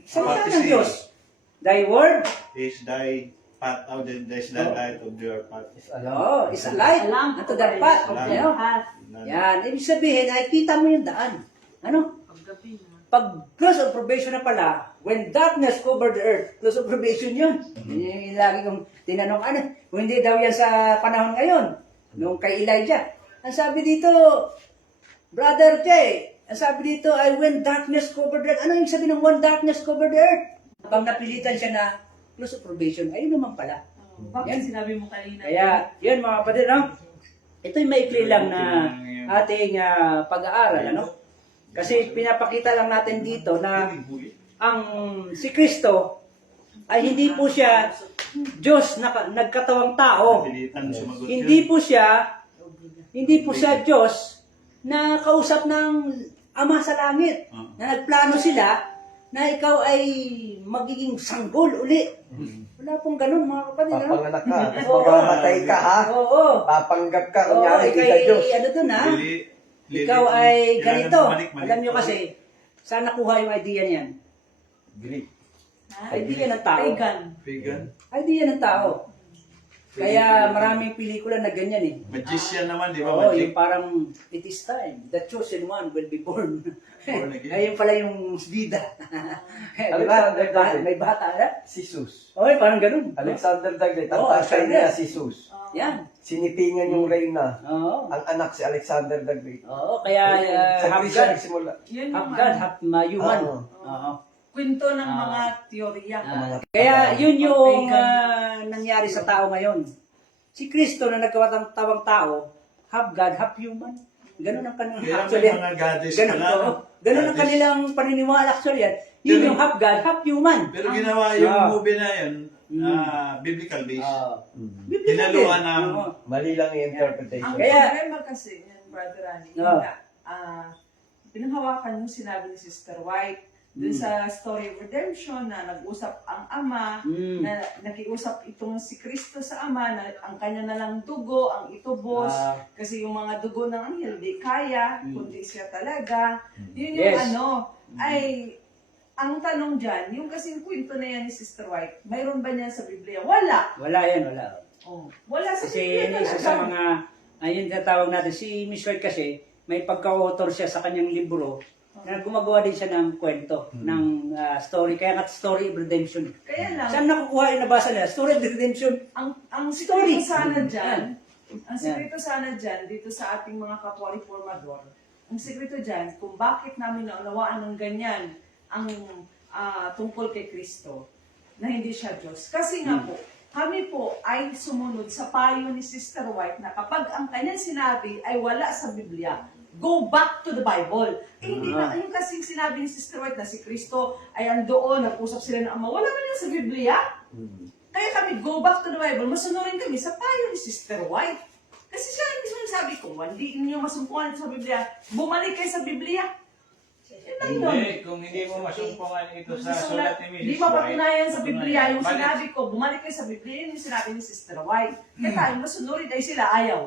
Salita ng Diyos. Thy word, Is thy path out and is the light of your path. is a light unto the path. Yan, ibig sabihin, ay kita mo yung daan. Pag close of probation na pala, when darkness covered the earth, close of probation yun. Yung lagi kong tinanong, kung hindi daw yan sa panahon ngayon, nung kay Elijah. Ang sabi dito, Brother Jay, ang sabi dito ay when darkness covered the earth. Ano yung sabi ng when darkness covered the earth? Pag napilitan siya na close of probation, ayun naman pala. Bakit sinabi mo kanina? Kaya, yun mga kapatid, ito'y maikli lang na ating pag-aaral, Kasi pinapakita lang natin dito na ang si Kristo ay hindi po siya Diyos na nagkatawang tao. Napilitan sumagot yun. Hindi po siya Hindi po siya Diyos na kausap ng Ama sa langit. Na nagplano sila na ikaw ay magiging sanggol uli. Wala pong ganun, mga kapatid. Ano? Papanganak ka, tapos Oo. mamamatay ka, ha? Oo. Papanggap ka, Oo, kunyari ikay, kita Diyos. ano dun ha? Ikaw ay ganito. Alam nyo kasi, saan nakuha yung idea niyan? Greek. Idea ng tao. Pagan. Vegan. Idea ng tao. Kaya maraming pelikula na ganyan eh. Magician naman, di ba? Oo, Magic. yung parang, it is time, the chosen one will be born. Born again. Ayun pala yung bida. Alexander Diba? David. May bata na? Si Jesus. Oo, parang ganun. Alexander David, ang Oo, tatay Alexander. niya si Jesus. Yan. Sinipingan yung reyna. Oo. Ang anak si Alexander the Great. Oo, kaya Sa half Greece siya God, nagsimula. Yun half yung God, half human. Oo. Oo. kwento ng mga teorya. Kaya yun yung Pagan. nangyari sa tao ngayon. Si Kristo na nagkawatang-tawang tao, half God, half human. Ganun ang kanilang Kaya actually. may mga goddess Ganun, pala. oo. no? Ganun ang Goddess. kanilang paniniwala actually yan. Yun Pero- yung half God, half human. Pero ginawa yung Ah. movie na yun, Mm. biblical based. Bibigyan Hinaluan din. ng- Oo. Mali lang yung interpretation. Ang Kaya- problema kasi yan, Brother Rani, Oo. pinanghawakan yung sinabi ni Sister White dun sa story of redemption na nag-usap ang ama, Mm. na nakiusap itong si Kristo sa ama na ang kanya na lang dugo, ang itubos, Ah. kasi yung mga dugo ng anghel di kaya, kundi siya talaga. Yun yung Yes. ay ang tanong dyan, yung kasing kwento na yan ni Sister White, mayroon ba niyan sa Biblia? Wala. Wala yan, wala. Oh, wala sa Kasi Biblia yan isa talaga. sa mga, ayun tatawag natin, si Miss White kasi, may pagka-author siya sa kanyang libro, na gumagawa din siya ng kwento, ng story, kaya nga story of redemption. Kaya lang, Saan nakukuha yung nabasa nila? Story of redemption. ang Story. sikreto sana dyan, ang sikreto sana dyan, dito sa ating mga kapwa reformador, ang sikreto dyan, kung bakit namin naunawaan ng ganyan ang tungkol kay Kristo, na hindi siya Diyos. Kasi nga po, kami po ay sumunod sa payo ni Sister White na kapag ang kanyang sinabi ay wala sa Biblia, go back to the Bible. Eh, hindi na, yung kasing sinabi ni Sister White na si Kristo ay andoon, nag-usap sila ng Ama, wala man yan sa Biblia. Kaya kami, go back to the Bible, masunurin kami sa payo ni Sister White. Kasi siya ang mismo nagsabi, kung hindi ninyo masumpungan sa Biblia, bumalik kayo sa Biblia. Yun lang yun. Hindi, kung hindi mo masumpungan ito sa sulat ni Mrs. Hindi mapatunayan sa White, Biblia. Yung balik. sinabi ko, bumalik kayo sa Biblia, yun yung sinabi ni Sister White. Kaya tayo, masunurin ay sila, ayaw.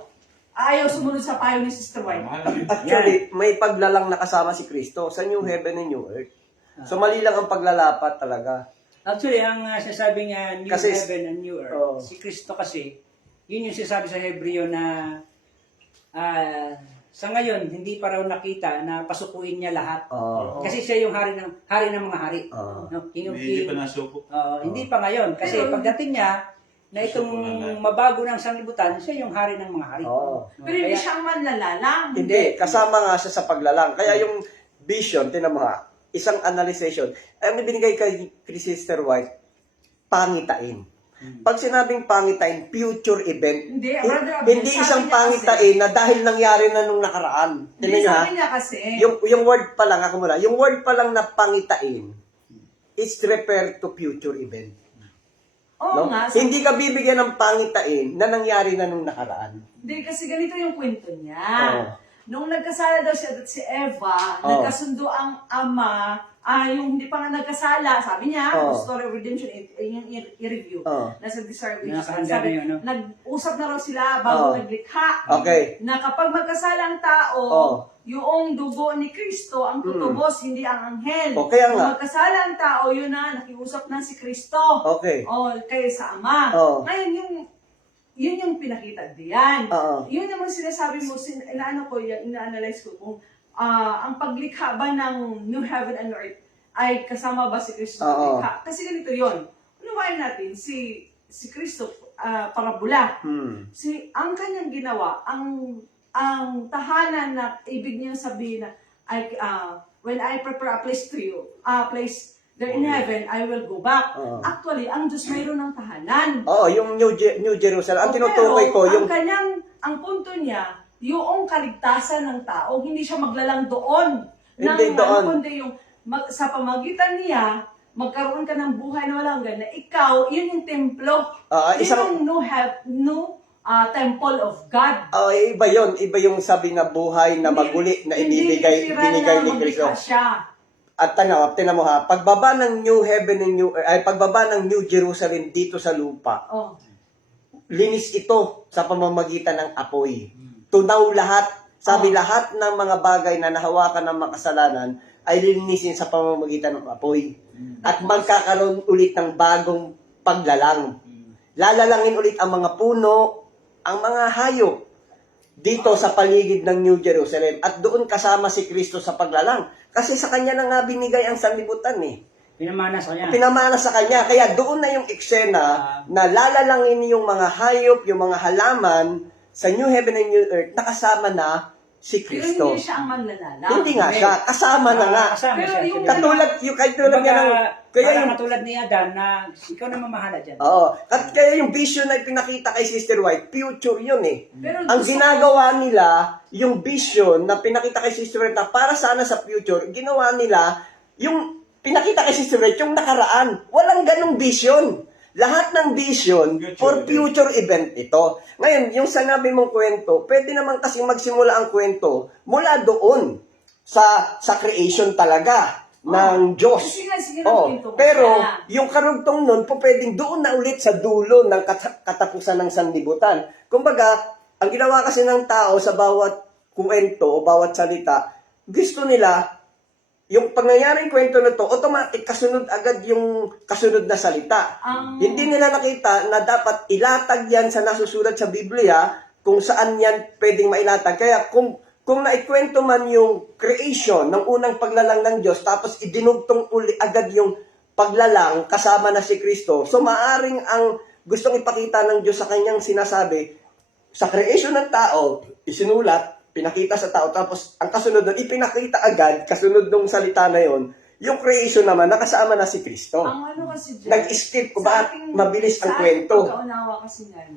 Ayaw sumunod sa payo ni Sister White. Actually, may paglalang nakasama si Kristo sa New Heaven and New Earth. So mali lang ang paglalapat talaga. Actually, ang sasabi niya, New Kasi- Heaven and New Earth, Oo. si Kristo kasi, yun yung sinasabi sa Hebreo na sa ngayon, hindi pa raw nakita na pasukuin niya lahat. Oo. Kasi siya yung hari ng mga hari. Oo. No? King of Hindi King. pa nasuko. Hindi pa ngayon. Kasi Pero- pagdating niya, na itong mabago ng sanglibutan, siya yung hari ng mga hari. Oo. No? Pero hindi Kaya- siyang manlalalang. Hindi, kasama nga siya sa paglalang. Kaya yung vision, tinan mo ha, isang analyzation, ay may binigay kay Sister White, pangitain. Pag sinabing pangitain, future event. Hindi, Brother Abel, Hindi sabi isang niya pangitain na dahil nangyari na nung nakaraan. Hindi, Tingnan nyo ha, sabi niya kasi, yung word pa lang, ako muna, yung word pa lang na pangitain, it's refer to future event. oo No? nga, Hindi ka bibigyan ng pangitain na nangyari na nung nakaraan. hindi, kasi ganito yung kwento niya. Oo. Nung nagkasala daw siya at si Eva, Oo. nagkasundo ang ama, yung hindi pa nga nagkasala, sabi niya, Oo. Story of Redemption, yung i-review. Oo. Nasa Discernment. Nakahanda Sabi, na yun, no? nag-usap na raw sila bago Oo. naglikha. Okay. Na kapag magkasala ang tao, Oo. yung dugo ni Kristo ang tutubos, hindi ang anghel. O, kaya nga. Kung magkasala ang tao, yun na, nakiusap na si Kristo. Okay. O, kayo sa Ama. Oo. Ngayon, yun yung pinakita diyan. Oo. Yun naman sinasabi mo, ina-analyze ko kung ang paglikha ba ng New Heaven and Earth ay kasama ba si Kristo sa Oo. likha? Kasi ganito yun. Unawain natin, si Kristo, parabula. Ang kanyang ginawa, ang tahanan na ibig niyang sabihin na, when I prepare a place to you, there in heaven, I will go back. Oo. Actually, ang Diyos mayroon ng tahanan. Oo, yung New Jerusalem. Ang Pero, tinutukoy ko, yung... ang punto niya, yung kaligtasan ng tao, hindi siya maglalang doon. Hindi doon. Kundi yung, sa pamagitan niya, magkaroon ka ng buhay na walang hanggan, na ikaw, yun yung templo. Yun isang... yung new temple of God. Iba yon, iba yung sabi na buhay na maguli na Hindi literal binigay na ni maglikha Kristo. siya. At tinan mo ha, pagbaba ng new heaven and new earth, ay pagbaba ng New Jerusalem dito sa lupa, Oh. linis ito sa pamamagitan ng apoy. Tunaw lahat, sabi lahat ng mga bagay na nahawakan ng makasalanan ay linisin sa pamamagitan ng apoy. At magkakaroon ulit ng bagong paglalang. Lalalangin ulit ang mga puno, ang mga hayop dito sa paligid ng New Jerusalem. At doon kasama si Kristo sa paglalang. Kasi sa kanya na nga binigay ang sanlibutan eh. Pinamana sa kanya. Pinamana sa kanya. Kaya doon na yung eksena na lalalangin yung mga hayop, yung mga halaman sa New Heaven and New Earth na kasama na si Pero Kristo. hindi siya ang manlalala. Hindi nga siya. Kasama na nga. Kasama Pero siya. yung- Katulad nga ng... Kaya yung katulad ni Adan na ikaw na mamahala dyan. Oo. At kaya yung vision na pinakita kay Sister White, future yun eh. Pero Ang gusto ginagawa nila, yung vision na pinakita kay Sister White na para sana sa future, ginawa nila, yung pinakita kay Sister White, yung nakaraan. Walang ganong vision. Lahat ng vision for future event ito. Ngayon, yung sanabi mong kwento, pwede naman kasi magsimula ang kwento mula doon sa creation talaga ng Diyos. Sige, Oh, kwento mo. pero Kaya, yung karugtong nun, po pwedeng doon na ulit sa dulo ng katapusan ng sanlibutan. Kumbaga, ang ginawa kasi ng tao sa bawat kwento o bawat salita, gusto nila, yung pangyayaring kwento na to, automatic kasunod agad yung kasunod na salita. Hindi nila nakita na dapat ilatag yan sa nasusulat sa Biblia kung saan yan pwedeng mailatag. Kaya kung naikwento man yung creation ng unang paglalang ng Diyos, tapos idinugtong uli agad yung paglalang kasama na si Kristo, so maaring ang gustong ipakita ng Diyos sa kanyang sinasabi, sa creation ng tao, isinulat, pinakita sa tao, tapos ang kasunod nun, ipinakita agad, kasunod ng salita na yon, yung creation naman, nakasama na si Kristo. ang ano kasi dyan, Nag-skip ko, bakit mabilis ang kwento? Sa ating pagkaunawa kasi yan,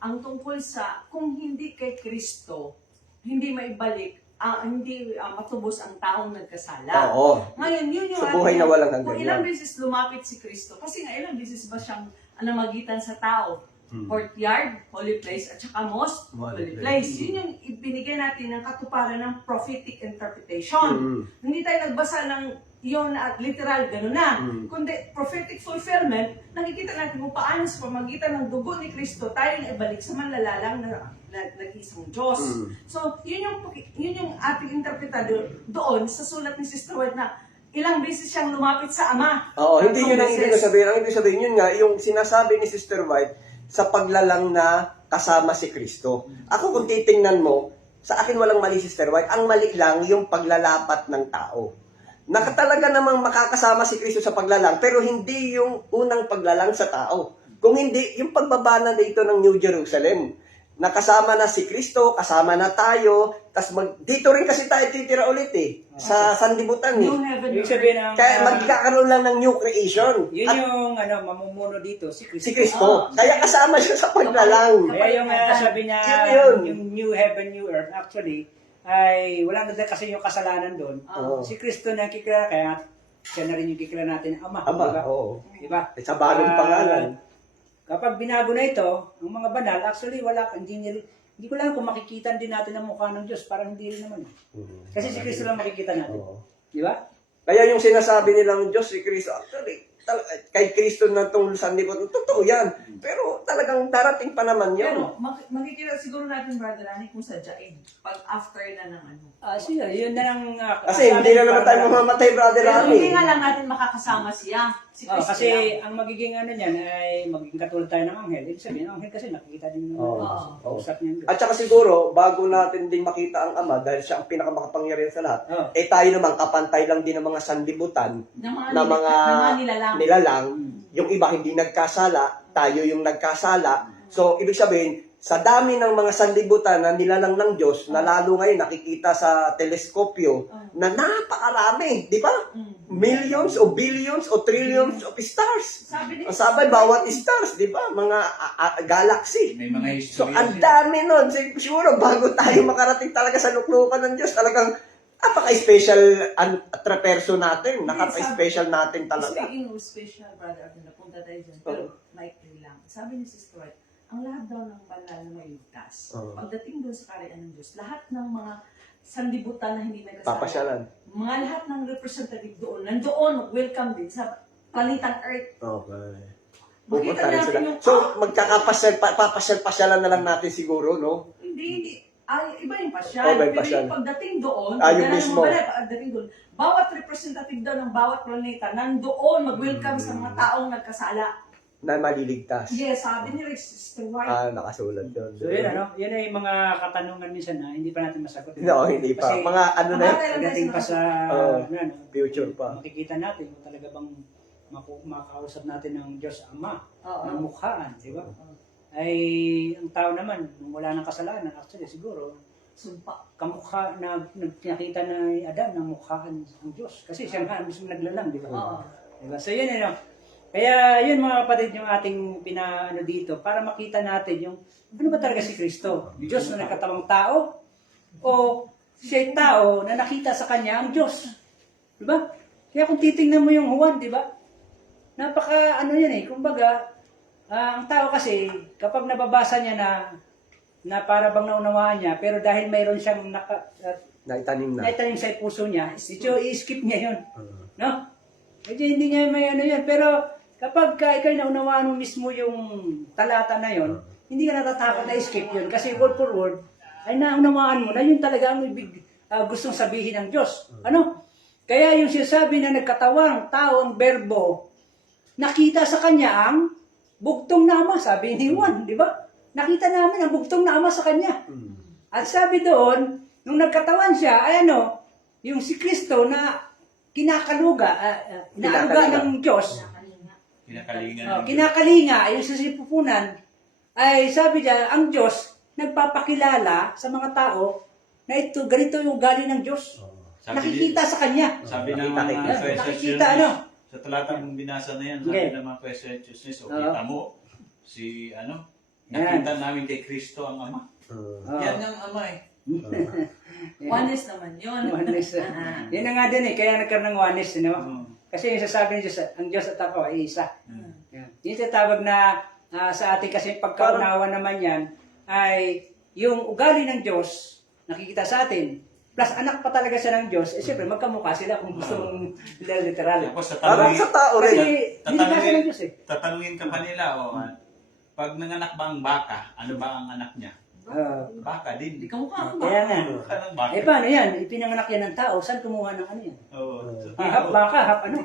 ang tungkol sa, kung hindi kay Kristo, hindi maibalik, hindi matubos ang taong nagkasala. Oo. Ngayon, yun yung Sa buhay na walang hanggan kung ilang yan. beses lumapit si Kristo, kasi nga ilang beses ba siyang namagitan sa tao? Courtyard, holy place, at saka most holy place. Yun yung ibinigay natin ng katuparan ng prophetic interpretation. Hindi tayo nagbasa ng yun at literal, gano'n na. Kundi prophetic fulfillment, nakikita natin kung paano sa pamagitan ng dugo ni Kristo tayo ibalik sa manlalalang na nag-isang Diyos. So, yun yung ating interpretado doon sa sulat ni Sister White na ilang beses siyang lumapit sa Ama. Oo, hindi yun ang Tatlong ibig beses. sabihin. Ang ibig sabihin, yun nga, yung sinasabi ni Sister White sa paglalang na kasama si Kristo. Ako kung titingnan mo, sa akin walang mali, Sister White. Ang mali lang yung paglalapat ng tao. Nakatalaga namang makakasama si Kristo sa paglalang, pero hindi yung unang paglalang sa tao. Kung hindi, yung pagbaba na dito ng New Jerusalem, nakasama na si Kristo, kasama na tayo, tas dito rin kasi tayo titira ulit eh, sa sanlibutan eh. New heaven. Ibig sabihin ang Kaya magkakaroon lang ng new creation. yun At yung mamumuno dito, si Kristo. si Kristo. Kaya kasama siya sa paglalang. Kaya yung sabi niya, Yun. yung new heaven, new earth, actually, ay wala na kasi yung kasalanan doon. Oo. Si Kristo na kikilala, kaya siya na rin yung kikilala natin, Ama. Ama, diba? oo. Diba? Sa bagong pangalan. Kapag binago na ito, ang mga banal, actually, hindi ko lang kung makikita din natin ang mukha ng Diyos, parang hindi rin naman. Kasi si Kristo lang makikita natin. Oo. Di ba? Kaya yung sinasabi nilang Diyos, si Kristo, actually, kay Kristo na itong sanlibutan, totoo yan. Pero talagang darating pa naman yun. Pero makikita siguro natin, Brother Rani, kung sadyain. Pag after na ng ano. Sige, yun na lang. Kasi hindi na naman tayo mamamatay, Brother Pero Rami. hindi nga lang natin makakasama siya. Si Kristo Kasi lang. ang magiging ano niyan ay magiging katulad tayo ng anghel. Ibig sabihin, ang anghel kasi nakikita din ng Oo. usap niya. At saka siguro, bago natin din makita ang Ama, dahil siya ang pinakamakapangyarihan sa lahat, Oo. tayo naman, kapantay lang din ng mga sanlibutan, Ng na mga nilalang. nilalang, yung iba hindi nagkasala, tayo yung nagkasala. So, ibig sabihin, sa dami ng mga sanlibutan na nilalang ng Diyos, na lalo ngayon nakikita sa teleskopyo, na napakarami, di ba? Millions o billions o trillions of stars. Sabi ni Ang sabi, bawat stars, di ba? Mga galaxy. May mga So, history. ang dami nun. Siguro, bago tayo makarating talaga sa luklukan ng Diyos, talagang napaka-special person natin. Napaka-special natin talaga. Speaking of special, Brother Arthur, napunta tayo dyan. Pero maikli lang. Sabi ni Sister White, ang lahat daw ng banal na mailigtas. Oo. Pagdating doon sa kaharian ng Diyos, lahat ng mga sanlibutan na hindi nagkasala, Papasyalan. mga lahat ng representative doon, nandoon, welcome din sa planetang Earth. Okay. Makita Pupunta rin natin sila. yung- So, papasyalan na lang natin siguro, no? Hindi. Ay, iba yung pasyal. Oh, may Pero pasyal. yung pagdating doon, Ah, yung ganun mismo. naman pala, pagdating doon, bawat representative daw ng bawat planeta, nandoon mag-welcome sa mga taong nagkasala. Na maliligtas. Yes, sabi ni Sister White. Nakasulat yun. So yun yun ay mga katanungan minsan na hindi pa natin masagot. No, hindi pa. Kasi Mga ano na yun, pagdating pa sa Oo. future future pa. makikita natin kung talaga bang makausap natin ng Diyos Ama Oo. ng mukhaan, di ba? Ay ang tao naman, nung wala ng kasalanan, actually siguro, Sumpa. kamukha na nakita na ni Adan ng mukhaan ng Diyos. Kasi siya nga mismo naglalang, di ba? Oo. Diba? So yun Kaya yun mga kapatid yung ating pinaano dito para makita natin yung ano ba talaga si Kristo? Diyos na nagkatawang tao? O siya'y tao na nakita sa kanya ang Diyos? Diba? Kaya kung titingnan mo yung Juan, diba? Napaka ano yan kumbaga, ang tao kasi kapag nababasa niya na para bang naunawaan niya, pero dahil mayroon siyang Naitanim na. naitanim sa puso niya, ito i-skip niya yun. No? Medyo hindi niya may ano yan. Pero kapag ikaw naunawaan mo mismo yung talata na yon, hindi ka natatakot na skip yun. Kasi word for word, ay naunawaan mo na yun talaga ang ibig gustong sabihin ng Diyos. Ano? Kaya yung sinasabi na nagkatawang tao ang berbo, nakita sa kanya ang bugtong na ama, sabi ni Juan, di ba? Nakita namin ang bugtong na ama sa kanya. At sabi doon, nung nagkatawan siya, ay yung si Kristo na kinakaluga, inaaluga ng Diyos, Kinakalingan. kinakalinga, yung sisipupunan, ay sabi niya, ang Diyos nagpapakilala sa mga tao na ito, ganito yung ugali ng Diyos. Nakikita sa Kanya. Sabi ng Nakikita, mga questions nakikita, sa talatang binasa na yan, Okay. sabi ng mga questions niya, so Oo. kita mo, nakita namin kay Kristo ang Ama. Yan ang Ama eh. Oneness naman yun. Oneness. Yan na nga din kaya nagkaroon ng oneness. Oo. Kasi yung sasabi ng Diyos, ang Diyos at ako ay isa. Mm. Yan. Yung tinatawag na sa ating kasi pagkaunawa naman yan, ay yung ugali ng Diyos, nakikita sa atin, plus anak pa talaga siya ng Diyos, siyempre magkamukha sila kung gusto mong literal. Tapos Parang sa tao Kasi rin. hindi kasi ng Diyos tatanungin ka pa nila, pag nanganak ba ang baka, ano ba ang anak niya? Baka din. Hindi ka mukha mo. Kaya nga. Baka ng baka. Paano yan? Ipinanganak yan ng tao, saan kumuha ng ano yan? Oo. Hap baka, hap ano?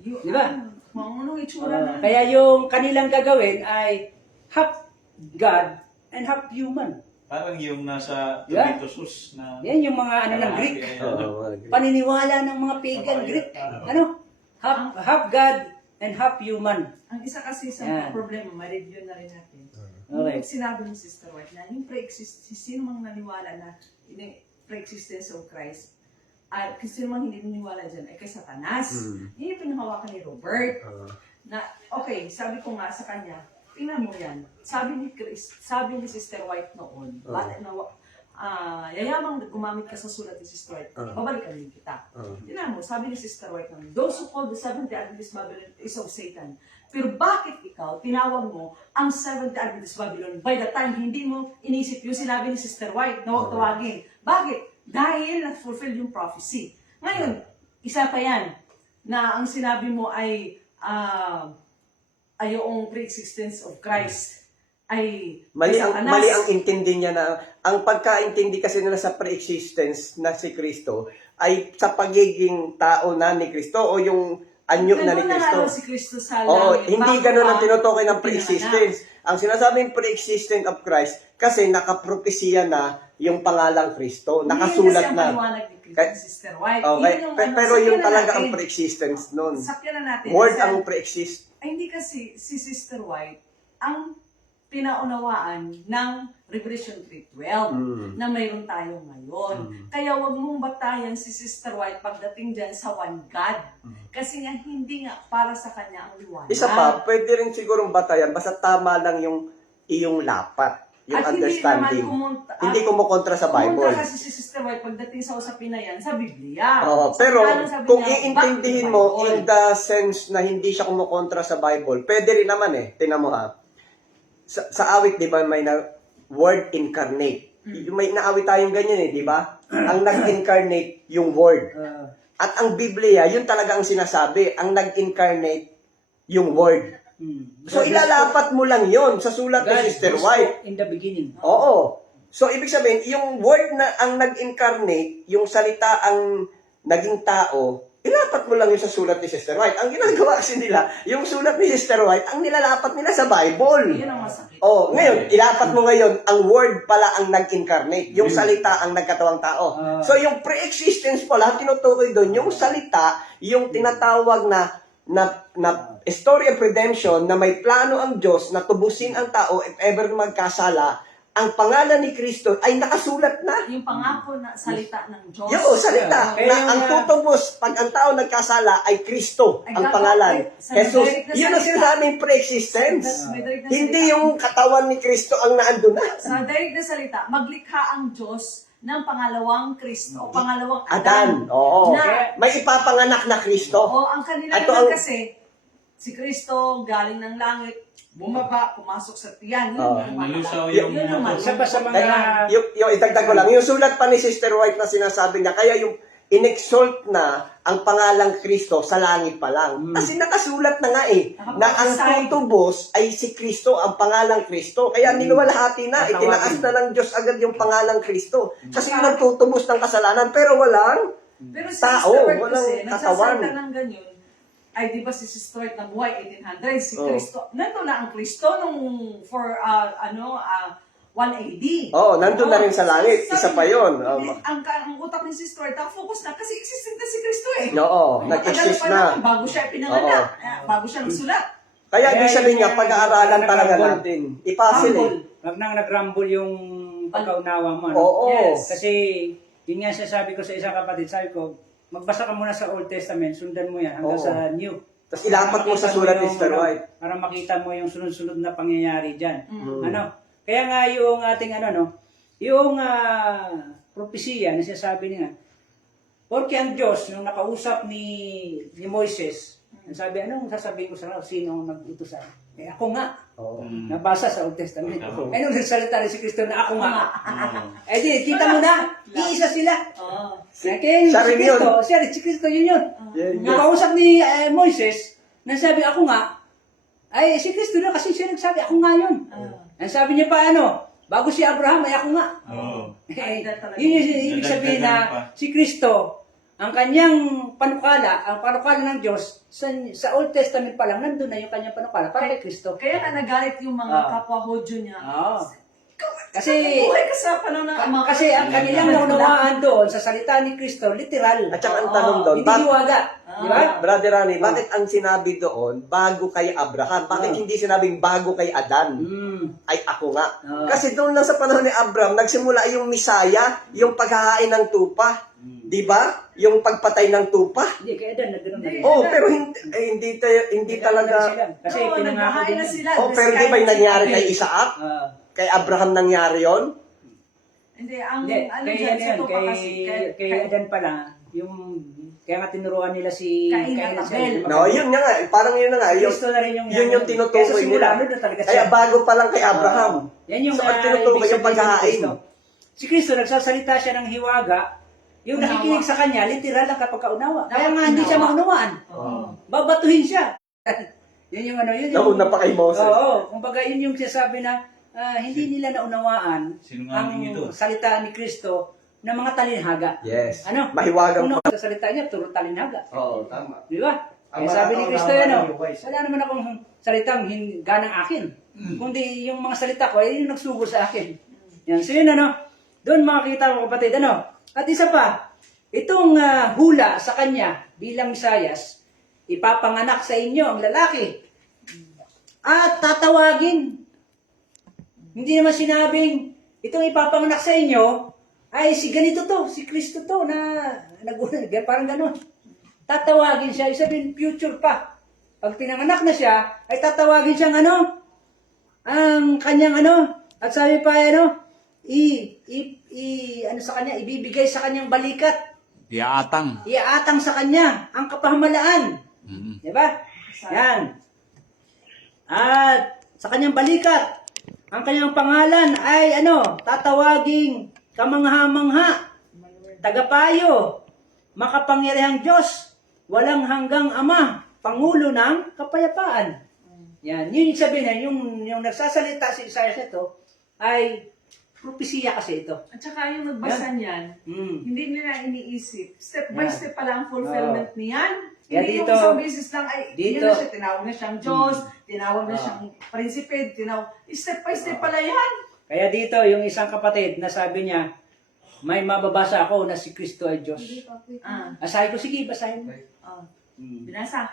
Di ba? Anong itsura na? Kaya yung kanilang gagawin ay half God and half human. Parang yung nasa Yeah. Tomatosus na... Yan yung mga ano ng Greek. Paniniwala ng mga pagan Greek. Ano? Half God and half human. Ang isa kasi sa Yan. problema, ma-review na rin natin. Okay. Yung sinabi ni Sister White na yung sino mang naniwala na yung pre-existence of Christ, at sino mang hindi naniwala dyan ay kay Satanas. Yun yung pinahawakan ni Robert. Na, okay, sabi ko nga sa kanya, tingnan mo yan. Sabi ni Sister White noon, yayamang gumamit ka sa sulat ni Sister White, babalikan din kita. Tingnan mo, sabi ni Sister White noon, those who call the Seventh-day Adventist Babylon is of Satan. Pero bakit ikaw, tinawag mo ang Seventh-day Adventist Babylon by the time hindi mo inisip yung sinabi ni Sister White na huwag tawagin? Bakit? Dahil na-fulfill yung prophecy. Ngayon, isa pa yan, na ang sinabi mo ay yung pre-existence of Christ ay Mali Satanas. ang intindi niya na, ang pagkaintindi kasi nila sa pre-existence na si Kristo ay sa pagiging tao na ni Kristo o yung anyo na ni Ganun Kristo. si Kristo sa Oo, langit. hindi Bago ganun ang pa tinutukoy ng pinanganak. pre-existence. Ang sinasabing pre-existence of Christ kasi nakapropesya na yung pangalang Kristo, nakasulat Hindi kasi ang na. paliwanag ni Kaya- Sister White. Okay, Yun yung pero sakyan yung na talaga natin. ang pre-existence nun. Sakyan na natin. Word Kasi ang pre-exist. ay, hindi kasi si Sister White ang pinaunawaan ng Revelation 3:12 na mayroon tayo ngayon. Kaya wag mong batayan si Sister White pagdating dyan sa one God. Kasi nga hindi nga para sa kanya ang liwanag. Isa pa, pwede rin sigurong batayan basta tama lang yung iyong lapat, yung At understanding. Hindi kumukontra sa Bible. Kumunta kasi si Sister White pagdating sa usapin na yan sa Biblia. Oo, pero Sabi kung niya, iintindihin back to mo Bible. in the sense na hindi siya kumukontra sa Bible, pwede rin naman Tingnan mo ha. sa awit, di ba, may word incarnate. May inaawit tayong ganyan di ba? Ang nag-incarnate, yung word. At ang Biblia, yun talaga ang sinasabi. Ang nag-incarnate, yung word. So, ilalapat mo lang yon sa sulat ni Sister White. In the beginning. Oo. So, ibig sabihin, yung word na ang nag-incarnate, yung salita ang naging tao, ilapat mo lang yun sa sulat ni Sister White. Ang ginagawa kasi nila, yung sulat ni Sister White, ang nilalapat nila sa Bible. Yun ang masakit. Oh, ngayon, ilapat mo ngayon, ang word pala ang nag-incarnate. Yung salita ang nagkatawang tao. So, yung pre-existence pala, tinutukoy doon, yung salita, yung tinatawag na story of redemption, na may plano ang Diyos na tubusin ang tao if ever magkasala, ang pangalan ni Kristo ay nakasulat na. Yung pangako na salita ng Diyos. Yung salita, Kaya na yung, ang tutubos pag ang tao nagkasala ay Kristo, Ay, ang dapat pangalan. sa Jesus, direct na yun ang salita. sinasabing pre-existence. May direct na Hindi salita. yung katawan ni Kristo ang naandun na. Sa direct na salita, maglikha ang Diyos ng pangalawang Kristo o pangalawang Adan, oo. Na, May ipapanganak na Kristo. o ang kanila Ato naman ang- kasi, si Kristo galing ng langit, bumaba, pumasok sa tiyan. Oo. Nalusaw Yun yung naman. Isa pa sa mga... Kaya, yung itagdag ko lang, yung sulat pa ni Sister White na sinasabi niya, kaya yung inexalt na ang pangalang Kristo sa langit pa lang. Kasi nakasulat na nga na ang tutubos ay si Kristo, ang pangalang Kristo. Kaya niluwalhati na, itinaas na ng Diyos agad yung pangalang Kristo. Kasi yung nagtutubos ng kasalanan, pero walang Pero si tao, Sister Bert walang kasi, katawan. nagsasalita ng ganyan, ay di ba si Sister Bert na buhay 1800, si Oo. Kristo, nandun na ang Kristo nung for 1 AD. Oo, nandun na rin sa langit. Sabi Isa pa niya, yun. ang utak ni Sister Bert, focus na kasi existing na si Kristo eh. Oo, Matagal nag-exist pa na. naman, bago siya pinanganak, bago siya nagsulat. Kaya ibig sabihin niya, yung- pag-aaralan talaga nag-rumble. natin. Ipasil eh. Wag nang nag-rumble yung pagkaunawa mo. No? Oo. Yes. Kasi, yun nga sabi ko sa isang kapatid, sabi ko, magbasa ka muna sa Old Testament, sundan mo yan hanggang Oo. sa New. Tapos ilapat mo sa sulat ni yung, Sister White. Para makita mo yung sunod-sunod na pangyayari dyan. Mm. Ano? Kaya nga yung ating yung propesya na sinasabi niya, porque ang Diyos, nung nakausap ni Moises, sabi, anong sasabihin ko sa sino ang nag-utos sa akin? Eh ako nga. Oo. Nabasa sa Old Testament. Oo. Eh nung nagsalita rin si Kristo na ako nga. Oo. Eh di, kita mo na, iisa sila. Oh. Kaya Siya si rin yun. Kristo, si Kristo yun yun. Yan, yan. Nakausap ni Moises, na sabi ako nga, ay si Kristo na kasi siya nagsabi, ako nga yun. Ang sabi niya pa bago si Abraham, ay ako nga. Oo. Eh, yun yung ibig sabihin na si Kristo, ang kanyang panukala, ang panukala ng Diyos, sa Old Testament pa lang, nandun na yung kanyang panukala para kay Kristo. Kaya nga nagalit yung mga kapwa Hodyo niya. Oo. Kasi, Kasi, buhay ka sa panahon ng mga kasi ang kanilang naunawaan doon sa salita ni Kristo, literal. At saka ang tanong doon, Hindi hiwaga. Di ba? Brother Rani, bakit ang sinabi doon, bago kay Abraham? Bakit hindi sinabing bago kay Adan? Ay ako nga. Kasi doon lang sa panahon ni Abraham, nagsimula yung Misaya, yung paghahain ng tupa. Di ba? Yung pagpatay ng tupa. Hindi, kaya doon, naganoon na rin. Oh, pero hindi talaga. Kasi Oo, pinangako naghahain din. na sila. Oh, pero di ba yung nangyari kay Isa? Isaac? Ah, Kay Abraham nangyari yon? Hindi, ang Hindi, ano kay dyan sa yan, tupa kasi. kay Adan pala, yung, kaya nga tinuruan nila si Cain at Abel. No, yun nga nga. Parang yun na nga. Yun, Kristo na rin yung yun yung tinutukoy Kaya sa simula, nila. doon talaga Kaya bago pa lang kay Abraham. Yan yung So, ang tinutukoy ibig yung sabihin paghahain. ni Kristo. Si Kristo, nagsasalita siya ng hiwaga, yung Unawa. nakikinig sa kanya, literal ang kapagkaunawa. Kaya Dapat nga hindi siya unawa. maunawaan. Oo. Babatuhin siya. Yun yung yun yung... Nauna pa kay Moses. Oo, kumbaga yun yung sinasabi na hindi nila naunawaan Sinungaling ito. ang salita ni Kristo ng mga talinhaga. Yes. Ano? Mahiwagang Kung sa salita niya, puro talinhaga. Oo, tama. Di ba? Ang Kaya sabi ni mga Kristo kaunawa yan, ng wise. wala naman akong salitang ganang akin. Kundi yung mga salita ko, ay yung nagsugod sa akin. Yan. So yun, doon makikita mo kapatid, At isa pa, itong hula sa kanya bilang Misayas, ipapanganak sa inyo ang lalaki. At tatawagin. Hindi naman sinabing, itong ipapanganak sa inyo, ay si ganito to, si Kristo to, na parang gano'n. Tatawagin siya, isabihin future pa. Pag pinanganak na siya, ay tatawagin siyang ang kanyang at sabi pa sa kanya, ibibigay sa kanyang balikat. Iaatang. Iaatang sa kanya ang kapahamalaan. Di ba? Yan. At sa kanyang balikat, ang kanyang pangalan ay tatawaging kamangha-mangha, tagapayo, makapangyarihang Diyos, walang hanggang Ama, Pangulo ng Kapayapaan. Yan, yun yung sabihin yung nagsasalita si Isaiah ito ay propesiya kasi ito. At saka yung nagbasa niyan, hindi nila iniisip. Step by Yan. step pala ang fulfillment niyan. Kaya Hindi dito- yung isang beses lang ay dito- yun na siya, tinawag na siyang Diyos, tinawag na siyang prinsipe, step by step pala yan. Kaya dito, yung isang kapatid na sabi niya, may mababasa ako na si Kristo ay Diyos. Sabi ko, sige, basahin mo. Binasa.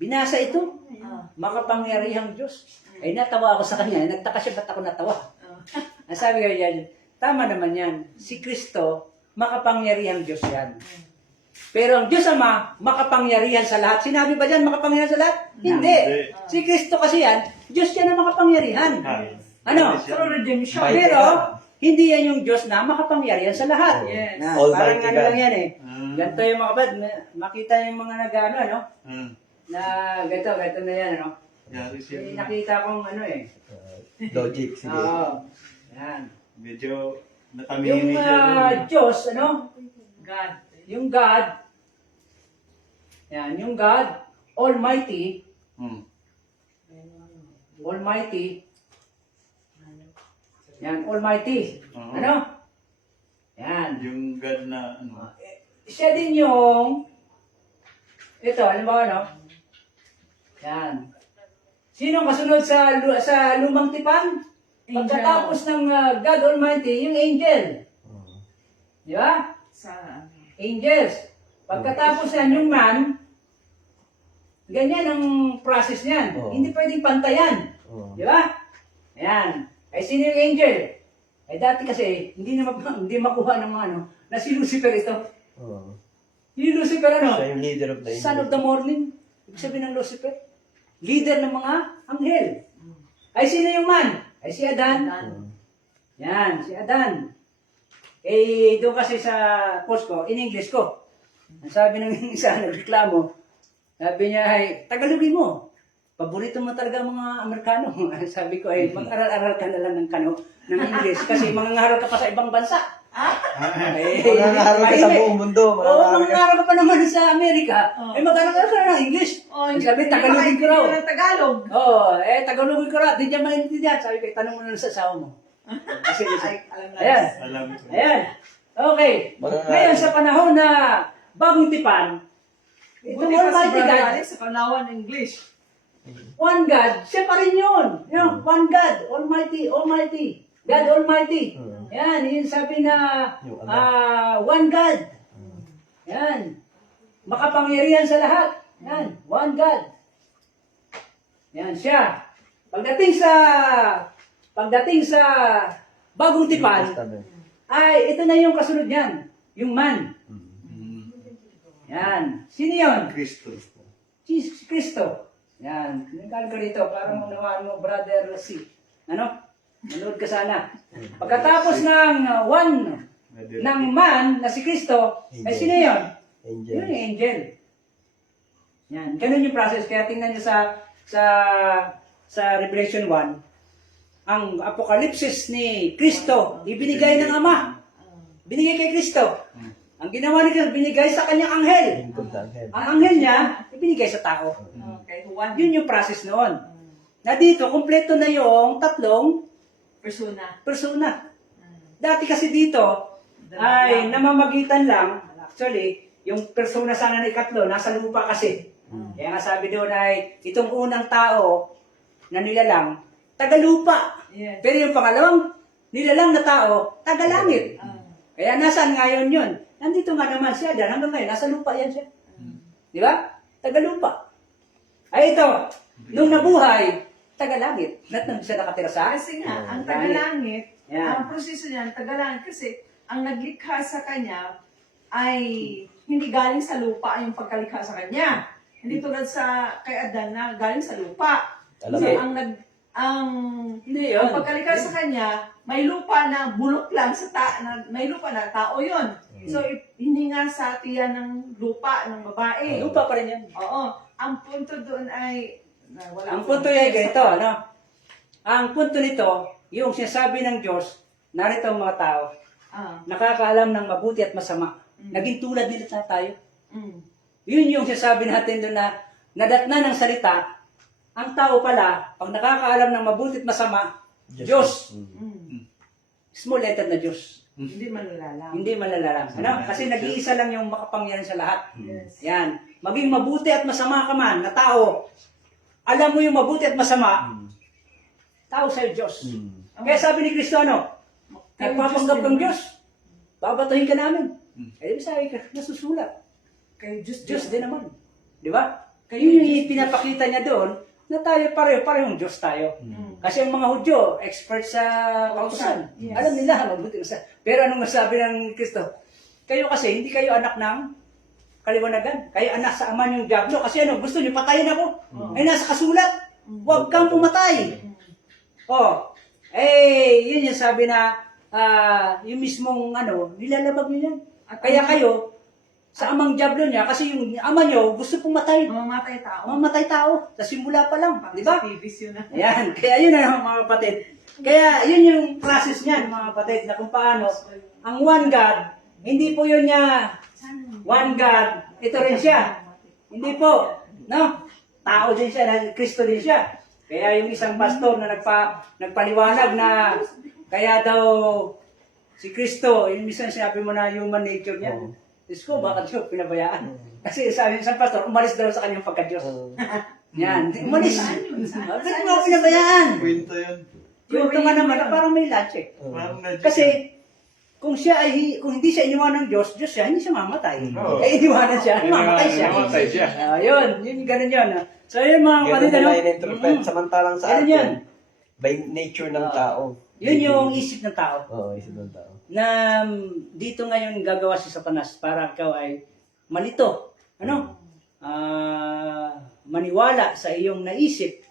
Binasa ito, Ah. makapangyarihang Diyos. Ay natawa ako sa kanya, nagtaka siya ba't ako natawa. Ang sabi ko yan, tama naman yan, si Kristo, makapangyarihang Diyos yan. Pero ang Diyos Ama, makapangyarihan sa lahat. Sinabi ba dyan, makapangyarihan sa lahat? Hindi. Si Kristo kasi yan, Diyos yan na makapangyarihan. Ano? Through redemption. Pero, hindi yan yung Diyos na makapangyarihan sa lahat. Yes. Na, Almighty parang ano God. lang yan eh. Ganito yung mga kapatid, makita yung mga nag-ano, na ganito na yan, Yari siya. Yung nakita kong Logic, sige. Oo. Yan. Medyo Yung natamini siya. Diyos, God. yung God, yan, yung God, Almighty, Almighty, yan, Almighty, Oo. Yan. Yung God na Siya din yung, ito, halimbawa, yan. Sino ang kasunod sa lumang tipan? Angel. Pagkatapos ng God Almighty, yung angel. Di ba? Sa Angels. Pagkatapos yan, yung man, ganyan ang process niyan. Oo. Hindi pwedeng pantayan. Di ba? Ayan. Ay, sino yung angel? Ay, dati kasi, hindi makuha ng mga na si Lucifer ito. Yung Lucifer Siya yung leader of the angels. Son of the morning. Ibig sabihin ng Lucifer. Leader ng mga anghel. Ay, sino yung man? Ay, si Adan. Yan, si Adan. Eh, doon kasi sa post ko, in English ko. Ang sabi ng isa, nagreklamo, sabi niya ay, Tagalogin mo. Paborito mo talaga mga Amerikano. Sabi ko ay, mag-aral-aral ka na lang ng ng English kasi mangangaral ka pa sa ibang bansa. Eh, Mangangaral ka sa buong mundo. Oo, mangangaral ka pa naman sa Amerika. Eh, mag-aral ka na ng English. Sabi, Tagalogin ko raw. Ng Tagalog. Oo, Tagalogin ko raw. Di niya maintindihan. Sabi ko, tanong mo na lang sa asawa mo. Kasi, Alam na. ayan. Alam ko. Ayan. Okay. Ngayon, sa panahon na bagong tipan, itong Buti pa si Almighty Brother God, Alex sa Panawan English. one God, siya pa rin yun. One God, Almighty, Almighty. God Almighty. Yan, yun sabi na one God. Yan. Makapangyarihan sa lahat. Yan, one God. Yan siya. Pagdating sa bagong tipan, ay ito na yung kasunod niyan. Yung man. Yan. Sino yun? Kristo. Si Kristo. Yan. Nagkala ka rito para maunawaan mo, Brother C. Manood ka sana. Pagkatapos ng ng man na si Kristo, ay sino yun? Angel. Yun yung angel. Yan. Ganun yung process. Kaya tingnan nyo sa Revelation 1, ang apokalipsis ni Kristo, ibinigay ng Ama. Binigay kay Kristo. Ang ginawa ni Kristo, binigay sa kanyang anghel. Ang anghel niya, ibinigay sa tao. Okay, one Yun yung process noon. Na dito, kumpleto na yung tatlong persona. Dati kasi dito, ay namamagitan lang, actually, yung persona sana na ikatlo, nasa lupa kasi. Kaya nga sabi doon ay, itong unang tao na nilalang, taga-lupa. Yes. Pero yung pangalawang nilalang na tao, taga-langit. Kaya nasaan ngayon yun? Nandito nga naman siya dyan. Hanggang ngayon, nasa lupa yan siya. Di ba? Taga-lupa. Ay ito, nung nabuhay, taga-langit. Nandun siya nakatira sa Kasi nga, ang tagalangit, Yan. ang proseso niya, ang tagalangit, kasi ang naglikha sa kanya ay hindi galing sa lupa yung pagkalikha sa kanya. Hindi tulad sa kay Adan na galing sa lupa. Alam So, mo. Hindi ang yun. pagkalikha sa kanya, may lupa na bulok lang may lupa na tao yon. So, hindi nga sa tiyan ng lupa ng babae. Lupa pa rin yan. Oo. Ang punto doon ay wala Ang akong- punto yan ganito, Ang punto nito, yung sinasabi ng Diyos, narito ang mga tao, Ah. nakakaalam ng mabuti at masama. Naging tulad nila tayo. Mm. Yun yung sinasabi natin doon na nadatna ng salita, ang tao pala, pag nakakaalam ng mabuti at masama, Diyos. Mm. Small letter na Diyos. Hindi malalalang. Hindi malalalang. Ano? Kasi nag-iisa lang yung makapangyarihan sa lahat. Yes. Yan. Maging mabuti at masama ka man na tao, alam mo yung mabuti at masama, tao sa'yo Diyos. Kaya sabi ni Kristo, ano? Nagpapanggap ng Diyos. Babatuhin ka namin. Eh, sabi ka, nasusulat. Kay Diyos. Diyos din naman. Di ba? Kaya yung pinapakita niya doon, na tayo parehong Diyos tayo. Kasi ang mga Hudyo, expert sa kautusan. Yes. Alam nila, mabuti sa. Pero anong masabi ng Kristo? Kayo kasi, hindi kayo anak ng kaliwanagan. Kayo anak sa ama niyong Diablo. Kasi ano, gusto niyo patayin ako. Ay, nasa kasulat. Huwag kang pumatay. Oh, yun yung sabi na, yung mismong ano, nilalabag niyo yan. Kaya kayo, sa amang Diablo niya, kasi yung ama niyo, gusto pumatay. Mamamatay tao. Mamatay tao. Sa simula pa lang. Di ba? Activist yun na. Ayan. Kaya yun na mga kapatid. Kaya yun yung process niyan mga kapatid na kung paano ang one God, hindi po yun niya one God, ito rin siya. Hindi po. No? Tao din siya, Kristo din siya. Kaya yung isang pastor na nagpaliwanag na kaya daw si Kristo, yung minsan sinabi mo na human nature niya. Diyos ko, bakit siya pinabayaan? Kasi sabi ng isang pastor, umalis daw sa kanyang pagka-Diyos. Yan, umalis. Bakit mo ako pinabayaan? Kwento yun. Yung tama naman, parang may logic. Parang medyo- Kasi, kung hindi siya iniwanan ng Diyos, Diyos siya, hindi siya mamatay. Oo. Eh, iniwanan siya, mamatay siya. Mamatay siya. Yun, ganun yun. So, yun mga kapatid, Ganun ano? nila in-interpret. Samantalang sa Ganun yun. atin, by nature ng tao. Yun yung isip ng tao. Oo, isip ng tao. Na dito ngayon gagawa si Satanas para ikaw ay malito. Ano? Maniwala sa iyong naisip.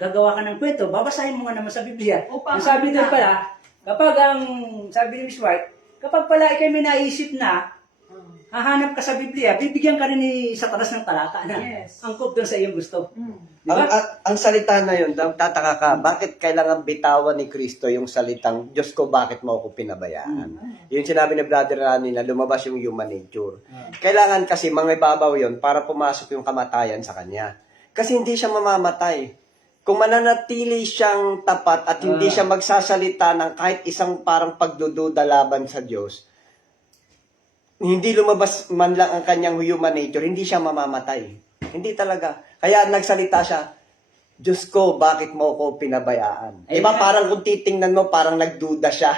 Gagawa ka ng kwento. Babasahin mo nga naman sa Biblia. Upang Ang sabi doon makita. pala, kapag sabi ni Miss White, kapag pala ikay may naisip na, hahanap ka sa Biblia, bibigyan ka rin ni Satanas ng talata na Yes. angkop doon sa iyong gusto. Di Ang, ba? ang salita na yun, tataka ka, bakit kailangan bitawan ni Kristo yung salitang, Diyos ko, bakit mo ako pinabayaan? Yung sinabi ni Brother Rani na lumabas yung human nature. Kailangan kasi mangibabaw yun para pumasok yung kamatayan sa kanya. Kasi hindi siya mamamatay. Kung mananatili siyang tapat at hindi siya magsasalita ng kahit isang parang pagdududa laban sa Diyos, hindi lumabas man lang ang kanyang human nature, hindi siya mamamatay. Hindi talaga. Kaya nagsalita siya, Diyos ko, bakit mo ako pinabayaan? Ay, Diba parang kung titingnan mo, parang nagduda siya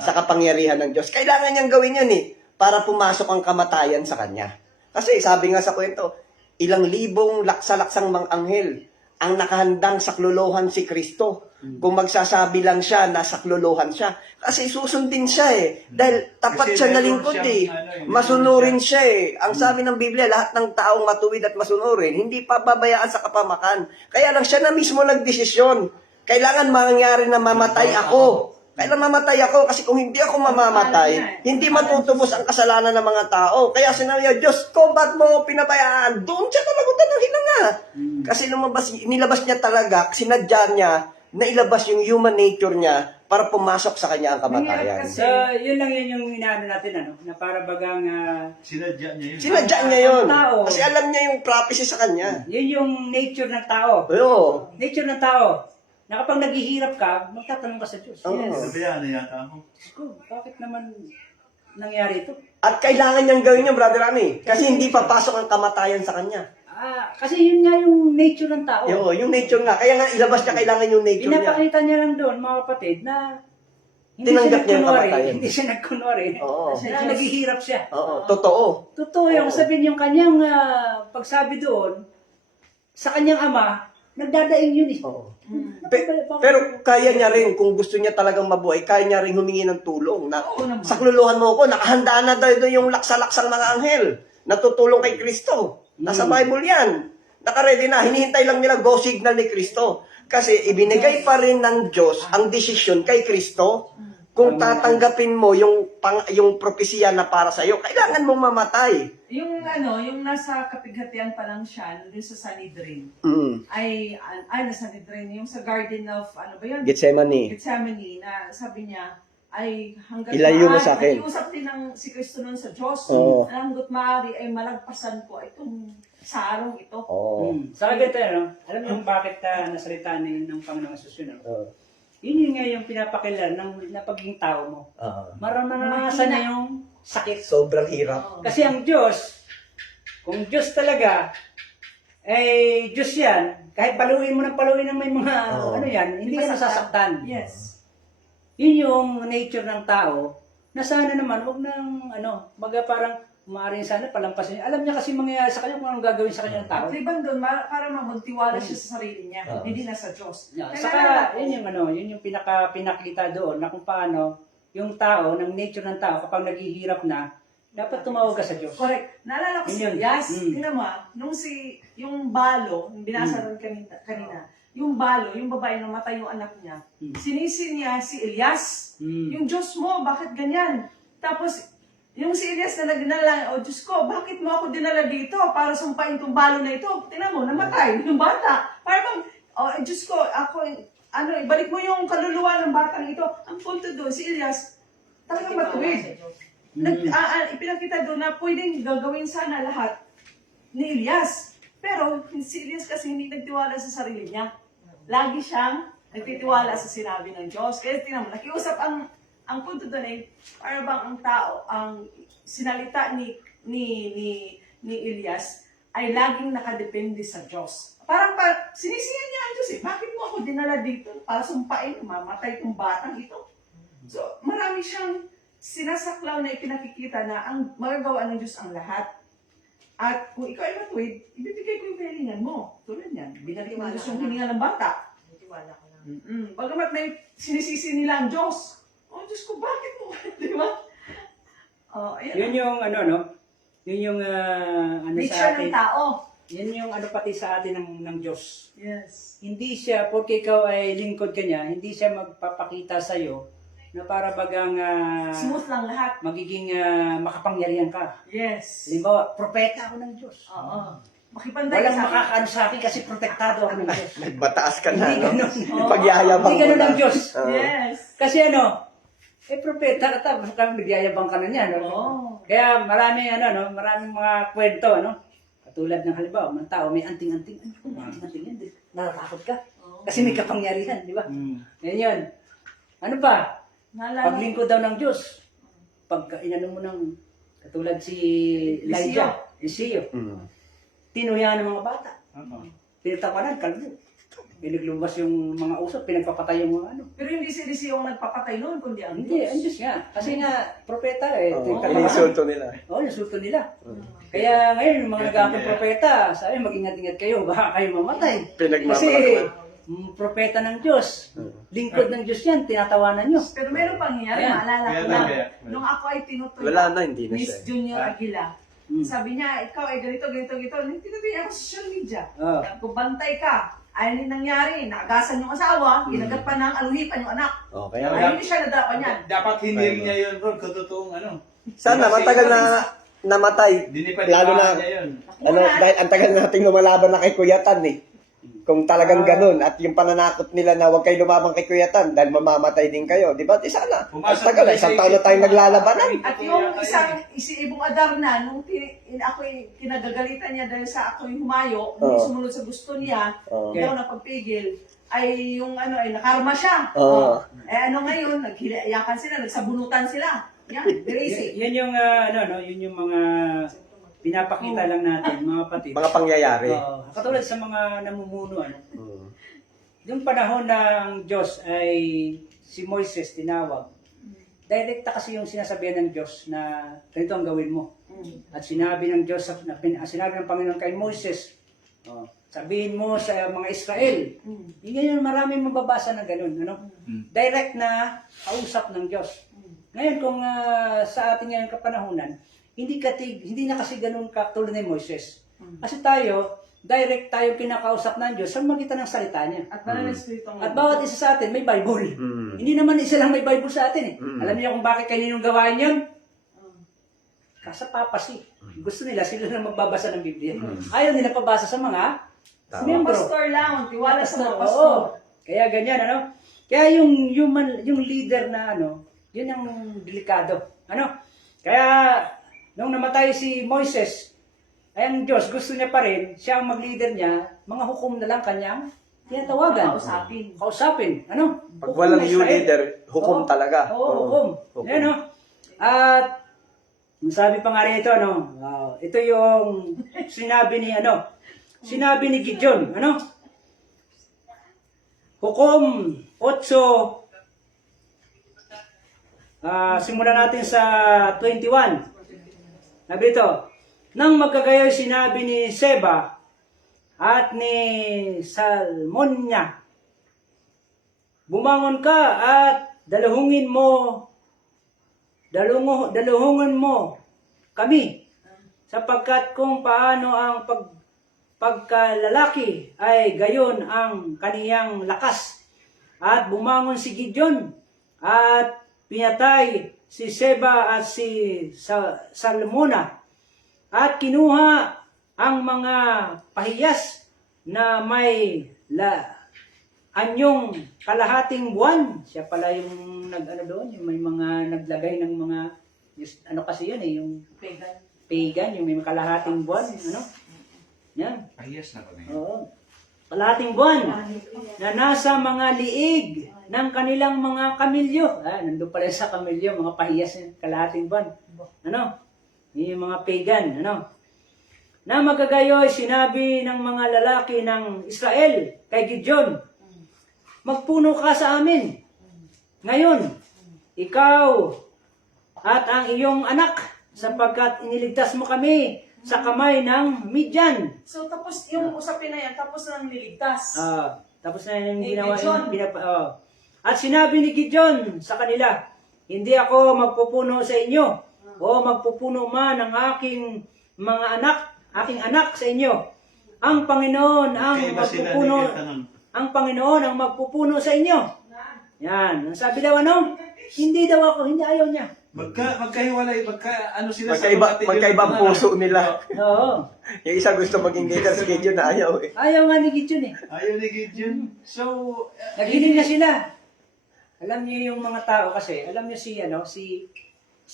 sa kapangyarihan ng Diyos. Kailangan niyang gawin yun para pumasok ang kamatayan sa kanya. Kasi sabi nga sa kwento, ilang libong laksa-laksang mga anghel ang nakahandang saklolohan si Kristo. Kung magsasabi lang siya, nasaklolohan siya. Kasi susundin siya Dahil tapat Kasi siya na meron lingkod siyang, Masunurin siya Ang sabi ng Biblia, lahat ng taong matuwid at masunurin, hindi pababayaan sa kapamakan. Kaya lang siya na mismo nagdesisyon. Kailangan mangyari na mamatay ako. Kailan mamatay ako? Kasi kung hindi ako mamamatay, hindi matutubos ang kasalanan ng mga tao. Kaya sinabi niya, Diyos ko, ba't mo ako pinabayaan? Doon siya talagutan ng hinanga. Kasi nilabas niya talaga, sinadya niya na ilabas yung human nature niya para pumasok sa kanya ang kamatayan. Nangyari So, yun lang yun yung inaano natin, ano, na para bagang, Sinadya niya yun. Sinadya niya yun. Ang tao. Kasi alam niya yung prophecy sa kanya. yun yung nature ng tao. Oo. Nature ng tao. Na kapag naghihirap ka, magtatanong ka sa Diyos. Oo. Sabihan na yata ako. Diyos ko, bakit naman nangyari ito? At kailangan niyang gawin yung Brother Rami. Kasi hindi papasok ang kamatayan sa kanya. Kasi yun nga yung nature ng tao. Yung nature nga. Kaya nga ilabas niya kailangan yung nature niya. Pinapakita niya lang doon, mga kapatid, na hindi Tinanggap siya niya yung nagkunwari. kamatayan. Hindi siya nagkunwari. Oo. Na naghihirap siya. Oo. Totoo. Totoo yung sabihin yung kanyang pagsabi doon, sa kanyang ama, nagdadaing yun eh. Oo. Pero kaya niya rin, kung gusto niya talagang mabuhay, kaya niya rin humingi ng tulong. Na, Oo naman. sakluluhan mo ako, nakahanda na daw doon yung laksa-laksang mga anghel. Natutulong kay Kristo. Nasa Bible yan. Nakaredy na. Hinihintay lang nila go signal ni Kristo. Kasi ibinigay pa rin ng Diyos ang desisyon kay Kristo Kung tatanggapin mo yung propesya na para sa iyo, kailangan mong mamatay. Yung yung nasa kapighatian pa lang siya, doon sa Sanhedrin, Mm. ay nasa Sanhedrin, yung sa Garden of, ano ba yun? Gethsemane. Gethsemane, na sabi niya, ay hanggat Ilayo mo sa akin. nakiusap din si Kristo nun sa Diyos, Oo. na hanggat maaari ay malagpasan ko itong sarong ito. Oo. Sa ganito, no? Alam niyo bakit nasalita ng Panginoong Jesus yun, no? Oo. Yun yung nga yung pinapakilala na pagiging tao mo. Oo. Maranasan niya yung sakit. Sobrang hirap. Kasi ang Diyos, kung Diyos talaga, eh, Diyos yan, kahit paluin mo ng paluin ng may mga, Oo. ano yan, hindi ka nasasaktan. Yes. Yun yung nature ng tao, na sana naman, wag nang, baga parang, maaaring sana palampasin. Alam niya kasi mangyayari sa kanya kung anong gagawin sa kanya ng tao. At liban doon, para magtiwala siya sa sarili niya, hindi na sa Diyos. Yeah. Kailangan Saka, yun yung pinakita doon, na kung paano, yung tao, ng nature ng tao, kapag naghihirap na, dapat tumawag ka sa Diyos. Correct. Naalala ko si Yun yun. Elias, tingnan mo yung balo, yung binasa rin kanina, yung balo, yung babae na matay yung anak niya, sinisi niya si Elias, yung Diyos mo, bakit ganyan? Tapos, yung si Elias na nagdala, o Diyos ko, bakit mo ako dinala dito para sumpain tong balo na ito? Tingnan mo, namatay yung bata. Parang, Diyos ko, ibalik mo yung kaluluwa ng batang ito. Ang punto doon, si Elias, talagang matuwid. Ipinakita doon na pwedeng gagawin sana lahat ni Elias. Pero si Elias kasi hindi nagtiwala sa sarili niya. Lagi siyang nagtitiwala sa sinabi ng Diyos. Kaya tingnan mo, nakiusap ang punto doon ay para bang ang tao, ang sinalita ni Elias ay laging nakadepende sa Diyos. Parang sinisiyan niya ang Diyos eh. Bakit mo ako dinala dito para sumpain, mamatay itong batang ito? So, marami siyang sinasaklaw na ipinakikita na ang magagawa ng Diyos ang lahat. At kung ikaw ay matuwid, ibibigay ko yung kahilingan mo. Tulad yan, binalik ng Diyos yung hininga ng bata. Tiwala ka lang. Bagamat may sinisisi nila ang Diyos. Oh, Diyos ko, bakit mo? Di ba? Yun yung, yun yung, sa Nature atin. ng tao. Yun yung pati sa atin ng Diyos. Yes. Hindi siya, porque ikaw ay lingkod ka niya, hindi siya magpapakita sa'yo na para bagang Smooth lang lahat. magiging makapangyarihan ka. Yes. Halimbawa, propeta ako ng Diyos. Oo. Makipantay ka Walang sa akin. makakaano sa akin kasi protektado ako ng Diyos. Nagbataas ka na, Hindi no? ganun. Yung pagyayabang Hindi ganun mo ang na. Diyos. Oo. Yes. Kasi propeta ka tapos kami nagyayabang ka na niyan. Oo. Kaya maraming maraming mga kwento, Katulad ng halimbawa, mga tao may anting-anting. Ano kung anting-anting yan? Natatakot ka. Kasi may kapangyarihan, di ba? Yan yun. Ano pa? Naalala. Paglingkod daw ng Diyos. Pag inano mo ng, katulad si Elijah, Eliseo, tinuyan ng mga bata. Tinatapanan, kalbo. Pinaglubas yung mga usap, pinagpapatay yung mga Pero hindi si Eliseo ang nagpapatay noon, kundi ang Hindi, ang Diyos. Diyos nga. Kasi nga, propeta eh. Inisulto nila. Oo, yung sulto nila. Kaya ngayon, yung mga nag-aakong propeta, sabi, mag-ingat-ingat kayo, baka kayo mamatay. Kasi, propeta ng Diyos, lingkod ng Diyos yan, tinatawanan nyo. Pero meron pang nangyari, Ayan. maalala ko Kaya na. kaya. Nung ako ay tinutuloy, Wala na, hindi na Miss siya. Junior Aguila, sabi niya, ikaw ay ganito. Tinutuloy ako sa social media. Oo. Kung bantay ka, ayun yung nangyari, nakagasan yung asawa, kinagat pa ng aluhipan yung anak. Oh, kaya Ay, hindi siya nadapan yan. Dapat hindi niya yun, bro. Katotoong sana matagal na namatay. Lalo na, niya yun. dahil ang tagal nating lumalaban na kay Kuya Tan eh. Kung talagang ganun, at yung pananakot nila na huwag kayo lumabang kay Kuya Tan dahil mamamatay din kayo, di ba? Di sana. Ang tagal na, isang taon na tayong naglalabanan. At yung si Ibong Adarna, nung ako'y kinagagalitan niya dahil sa ako'y humayo, hindi sumunod sa gusto niya, hindi ako napagpigil, ay yung ay nakarma siya. Oo. Ngayon, naghilayakan sila, nagsabunutan sila. Yan, crazy. Yan yung, yun yung mga pinapakita lang natin, mga kapatid. Mga pangyayari. Katulad sa mga namumuno, yung panahon ng Diyos ay si Moises tinawag. Direkta kasi yung sinasabihan ng Diyos na ganito ang gawin mo. At sinabi ng Diyos, sinabi ng Panginoon kay Moises, sabihin mo sa mga Israel. Yung maraming mababasa na ganun. Direct na kausap ng Diyos. Ngayon kung sa ating ngayon kapanahunan, hindi na kasi ganun katulad ni Moises. Kasi tayo, direct tayong kinakausap ng Diyos sa magitan ng salita niya. At banal na espiritu mo. At bawat isa sa atin may Bible. Mm. Hindi naman isa lang may Bible sa atin eh. Mm. Alam niyo kung bakit kaninong gawain yun? Kasa papacy. Gusto nila sila na magbabasa ng Biblia. Ayaw nila pabasa sa mga Tama. miyembro. Pastor lang, tiwala sa mga Oo. pastor. Kaya ganyan, ano? Kaya yung leader na ano, yun ang delikado. Ano? Kaya, nung namatay si Moises, ay ang Diyos, gusto niya pa rin, siya ang mag-leader niya, mga hukom na lang kanyang tinatawagan. Kausapin. Kausapin. Ano? Pag Hukom walang na new Israel. leader, hukom Oo. talaga. Oo, hukom. Hukom. Yan, no? At, yung sabi pa nga rin ito, ano? Ito yung sinabi ni, ano? Sinabi ni Gideon, ano? Hukom 8, simulan natin sa 21. Sabi ito, nang magkagayoy sinabi ni Seba at ni Salmonia, bumangon ka at daluhungin mo kami, sapagkat kung paano ang pagkalalaki ay gayon ang kaniyang lakas. At bumangon si Gideon at pinatay si Seba at si Salmona at kinuha ang mga pahiyas na may anyong kalahating buwan. Siya pala yung nag-ano doon, yung may mga naglagay ng mga, ano kasi yan eh, yung pagan, yung may kalahating buwan, ano? Yan. Ayos na kami. Oo. Kalahating buwan na nasa mga liig ng kanilang mga kamilyo. Nandun pala sa kamilyo, mga pahiyas ng kalahating buwan. Ano? Yung mga pagan, ano? Na magagayoy, sinabi ng mga lalaki ng Israel kay Gideon, magpuno ka sa amin. Ngayon, ikaw at ang iyong anak, sapagkat iniligtas mo kami sa kamay ng Midian. So, tapos yung usapin na yan, tapos nang niligtas. Tapos na yung Ni ginawa Gideon. At sinabi ni Gideon sa kanila, hindi ako magpupuno sa inyo o magpupuno man ng aking anak sa inyo. Ang Panginoon ang Kaya ba sila magpupuno. nagtatanong? Ang Panginoon ang magpupuno sa inyo. Yan. Ang sabi daw ano? Hindi daw ako, hindi ayaw niya. Magkahiwalay, ano sila sa kapatid yun, Magkaibang mga- puso nila. Oo. Yung isa gusto maging leader, si Gideon na ayaw eh. Ayaw nga ni Gideon eh. Ayaw ni Gideon. So, Nagiling na sila. Alam niyo yung mga tao kasi, alam niyo si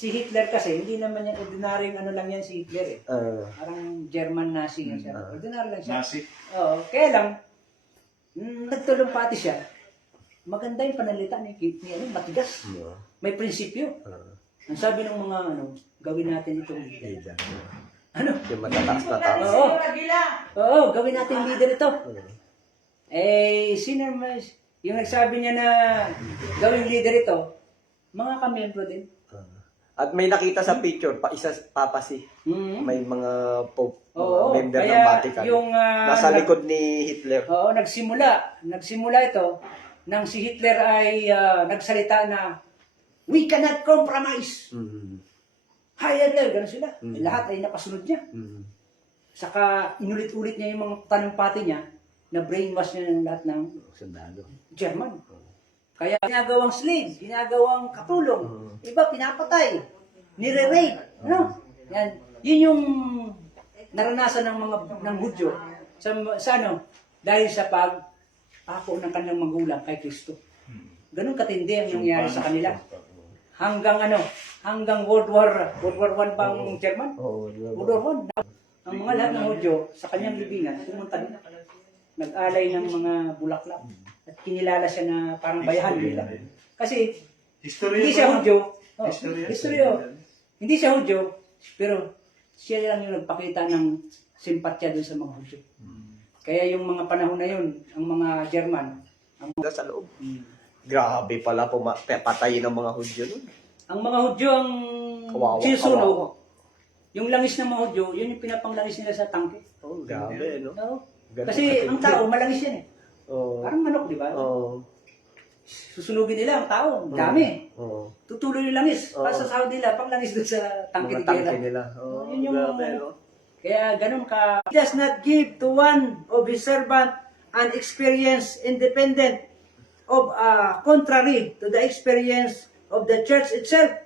Hitler kasi, hindi naman yan ordinaryong ano lang yan si Hitler eh. Parang German Nazi nga siya. Ordinary lang siya. nasi. Oo. Kaya lang, nagtulong pati siya. Maganda yung panalita ni matigas. May prinsipyo. Ang sabi ng mga gawin natin itong leader. Ano? Yung matataas na tao. Oo. Oo, gawin natin leader ito. Sino naman, yung nagsabi niya na gawing leader ito, mga kamiyembro din. At may nakita sa picture, Papa si. Mhm. May mga pope, Oo, mga member kaya ng Vatican. yung, Nasa likod ni Hitler. Oo, nagsimula ito nang si Hitler ay nagsalita na we cannot compromise. Higher level, gano'n sila. Lahat ay napasunod niya. Saka inulit-ulit niya yung mga tanumpati niya na brainwash niya ng lahat ng Sundalo. German. Kaya ginagawang slave, ginagawang katulong, iba pinapatay, nire-rape, ano? Yan, yun yung naranasan ng Hudyo sa dahil sa pag-ako ng kanilang magulang kay Kristo. Ganun katindi ang nangyari sa kanila. Hanggang World War I bang German? World War I. Ang mga lahat ng Hudyo sa kanyang libingan, pumunta din. Nag-alay ng mga bulaklak. At kinilala siya na parang bayahan nila. Kasi History hindi siya Hudyo. History. Hindi siya Hudyo, pero siya lang yung nagpakita ng simpatya dun sa mga Hudyo. Kaya yung mga panahon na yun, ang mga German, Sa loob. Grabe pala patayin ng mga Hudyo nun. ang mga Hudyo ang Kawawa. sinusunog. Yung langis ng mga Hudyo, yun yung pinapanglangis nila sa tangke. Grabe, no? No? Ganun Kasi katindi. ang tao, malangis yan eh. Parang manok, di ba? Susunugin nila ang tao, dami. Tutuloy yung langis. Para sa sahod nila, pang langis doon sa tangke Mga ni tangke Gera. nila. Yun yung Grabe, no? Kaya ganun ka. He does not give to one of his servant an experience independent of contrary to the experience of the church itself.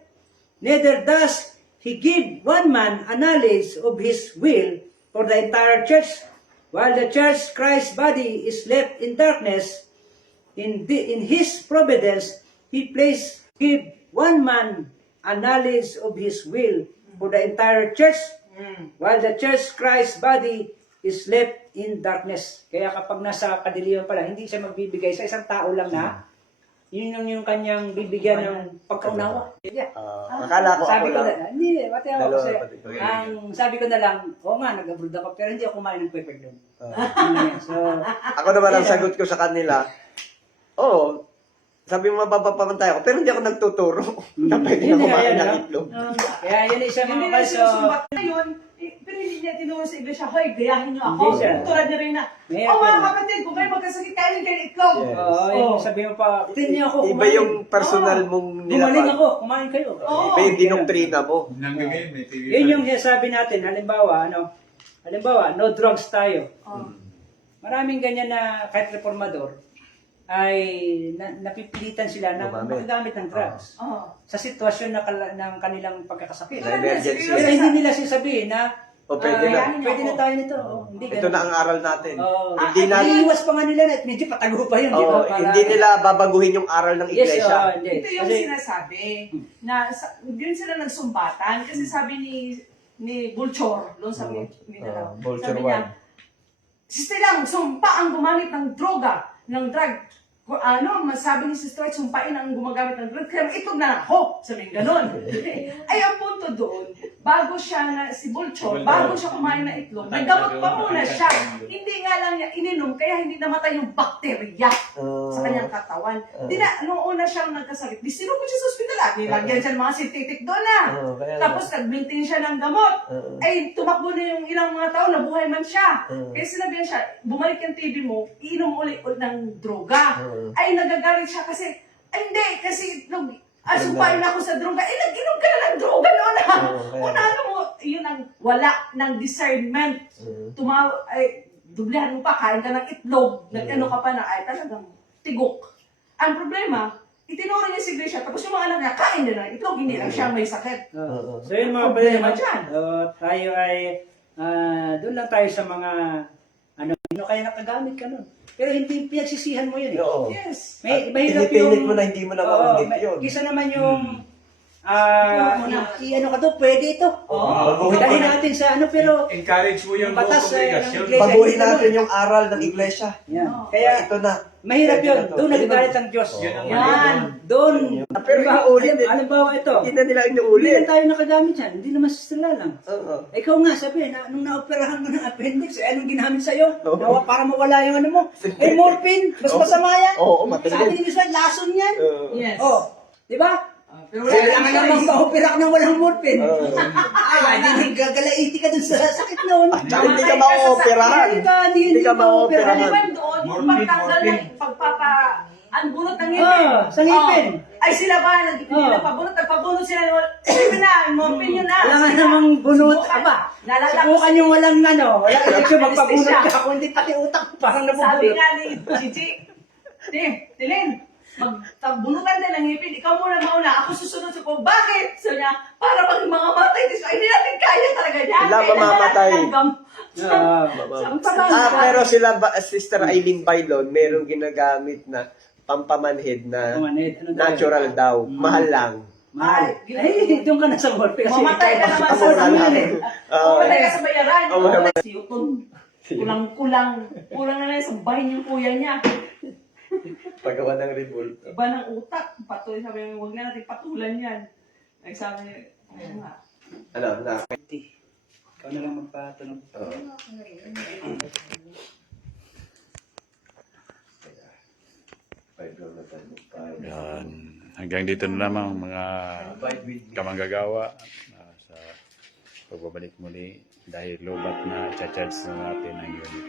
Neither does he give one man a knowledge of his will for the entire church, while the church, Christ's body, is left in darkness. In his providence, he give one man a knowledge of his will for the entire church, while the church, Christ's body, is left in darkness. Kaya kapag nasa kadiliman pala, hindi siya magbibigay sa isang tao lang na, yun yung kanyang bibigyan ng pagkaunawa. Yeah. Akala ko Sabi ako ko lang. na, hindi, pati ako Dalawa, kasi, pati ko. ang sabi ko na lang, oo nga, nag-abroad ako, pero hindi ako kumain ng pepper doon. So, Ako naman ang sagot ko sa kanila, oo, sabi mo mapapamantay ako, pero hindi ako nagtuturo na pwede na Hindi, kumain ayan, ng no? itlog. kaya yun isa Hindi mga na kalso. sinusumbat ngayon, pero hindi niya tinuro sa iglesia, hoy, gayahin niyo ako. Hindi siya. Tulad niya rin na, May oh mga apel. kapatid, kung kayo magkasakit, kainin kayo itlog. Yes. Oo, yung sabi mo pa, tin niyo ako, Iba kumain. yung personal mong Gumaling nilapag. ako, kumain kayo. Oo. Iba yung dinoktrina mo. Nanggagay, may TV. Yun yung sabi natin, halimbawa, no drugs tayo. Oh. Maraming ganyan na kahit reformador, ay napipilitan sila na Gumamit. magagamit ng drugs Oh. sa sitwasyon ng kanilang pagkakasakit. Sa emergency. Pero hindi nila sasabihin na O pwede na. pwede na tayo nito. Hindi Ito na ang aral natin. Hindi Hindi na, iiwas pa nga nila na medyo patago pa yun. di ba? oh, Para- hindi nila babaguhin yung aral ng Yes, iglesia. hindi. Ito yung Kasi- sinasabi na din sila nagsumbatan kasi sabi ni Bulchor doon sa Mindanao. Bulchor Sabi niya, Sister lang, sumpa ang gumamit ng droga, ng drug. Masabi ni Sister White, sumpain ang gumagamit ng drug. Kaya itlog na ako. Sabi niya, ganun. Ay, ang punto doon, bago siya, si Bulchor, bago siya kumain ng itlog, naggamot pa muna siya. Hindi nga lang niya ininom, kaya hindi namatay yung bakterya sa kanyang katawan. Noong una siyang nagkasakit, di sinugod siya sa ospital. Nilagyan siya ng mga sintetik doon na. Tapos nag-maintain siya ng gamot. Ay, tumakbo na yung ilang mga taon, nabuhay man siya. Kaya sinabihan siya, bumalik yung TB mo, iinom ulit ng droga. Ay, nagagalit siya kasi, ay hindi, kasi sumpain ako sa droga. Eh, nag-inom ka na ng droga noon ha. Unahan mo, yun ang wala ng discernment. Dublehan mo pa, kain ka ng itlog, nag-ano ka pa na, ay talagang tigok. Ang problema, itinuro niya si Iglesia, tapos yung mga anak niya, kain na ng itlog, hindi lang siya may sakit. So yun mga Problema pwede dyan. tayo ay doon lang tayo sa mga kaya nakagamit ka nun. Pero hindi pinagsisihan mo yun eh. Oo. Yes. Mahirap Pinipilit mo na hindi mo na maunggit Oo, yun. Kisa naman yung i-ano ka to, pwede ito. Baguhin Dahil mo na- natin sa ano, Encourage mo yung Batas, congregation. ng iglesia. baguhin natin yung aral ng iglesia. Yan. Oo. Kaya Ito na. mahirap Pwede yun. na to. Doon Pwede nagagalit na. ang Diyos. Yan ang Yan. Doon. Pero Diba, inuulit eh. halimbawa ito. Hindi na nila Hindi inuulit. lang tayo nakagamit yan. Hindi naman sila lang. Oo. Ikaw nga, sabi, nung naoperahan mo ng appendix, anong ginamit sa'yo? Oo. Para mawala yung ano mo. Eh, morphine, mas masama yan. Oo, matindi. Sabi ni Miss White, lason yan. Yes. Oh, di ba? Pero wala Kailangan kang namang choice. ma-opera ka ng walang morphine. Oo. Hindi gagalaiti ka dun sa sakit noon. Tsaka hindi ka ma-operahan. Hindi ka ma-operahan. Maliban doon, yung pagtanggal ng ang bunot ng ngipin. Sa ngipin. Ay sila ba, nagpabunot sila. Ngipin na, ngipin yun na. Wala nga namang bunot. Aba, subukan yung walang walang eleksyon, magpabunot ka. Kundi pati utak, parang Sabi nabubunot. nga ni Gigi, Tilin, magbunutan din ng ngipin, ikaw muna mauna, ako susunod sa ko. Bakit? So niya, para pag mga matay, hindi natin kaya talaga yan. Sila mamamatay. Pero sila, Sister Eileen Bailon, merong ginagamit na pampamanhid na natural daw. Mahal lang. Mahal. Ay, doon ka na sa morphine. Kasi Mamatay ka naman sa Mura lang. sabi. Mamatay ka sa bayaran. Oo. Si Utong, kulang na lang sa bahay yung kuya niya. Paggawa ng revolt. Iba ng utak. Patuloy, sabi mo, huwag na natin patulan yan. Nagsabi niya, ayun nga. Ano, na? Ikaw na lang magpatunog. Yan. Hanggang dito na lamang mga kamanggagawa sa pagbabalik muli dahil lobat na i-charge na natin ang unit.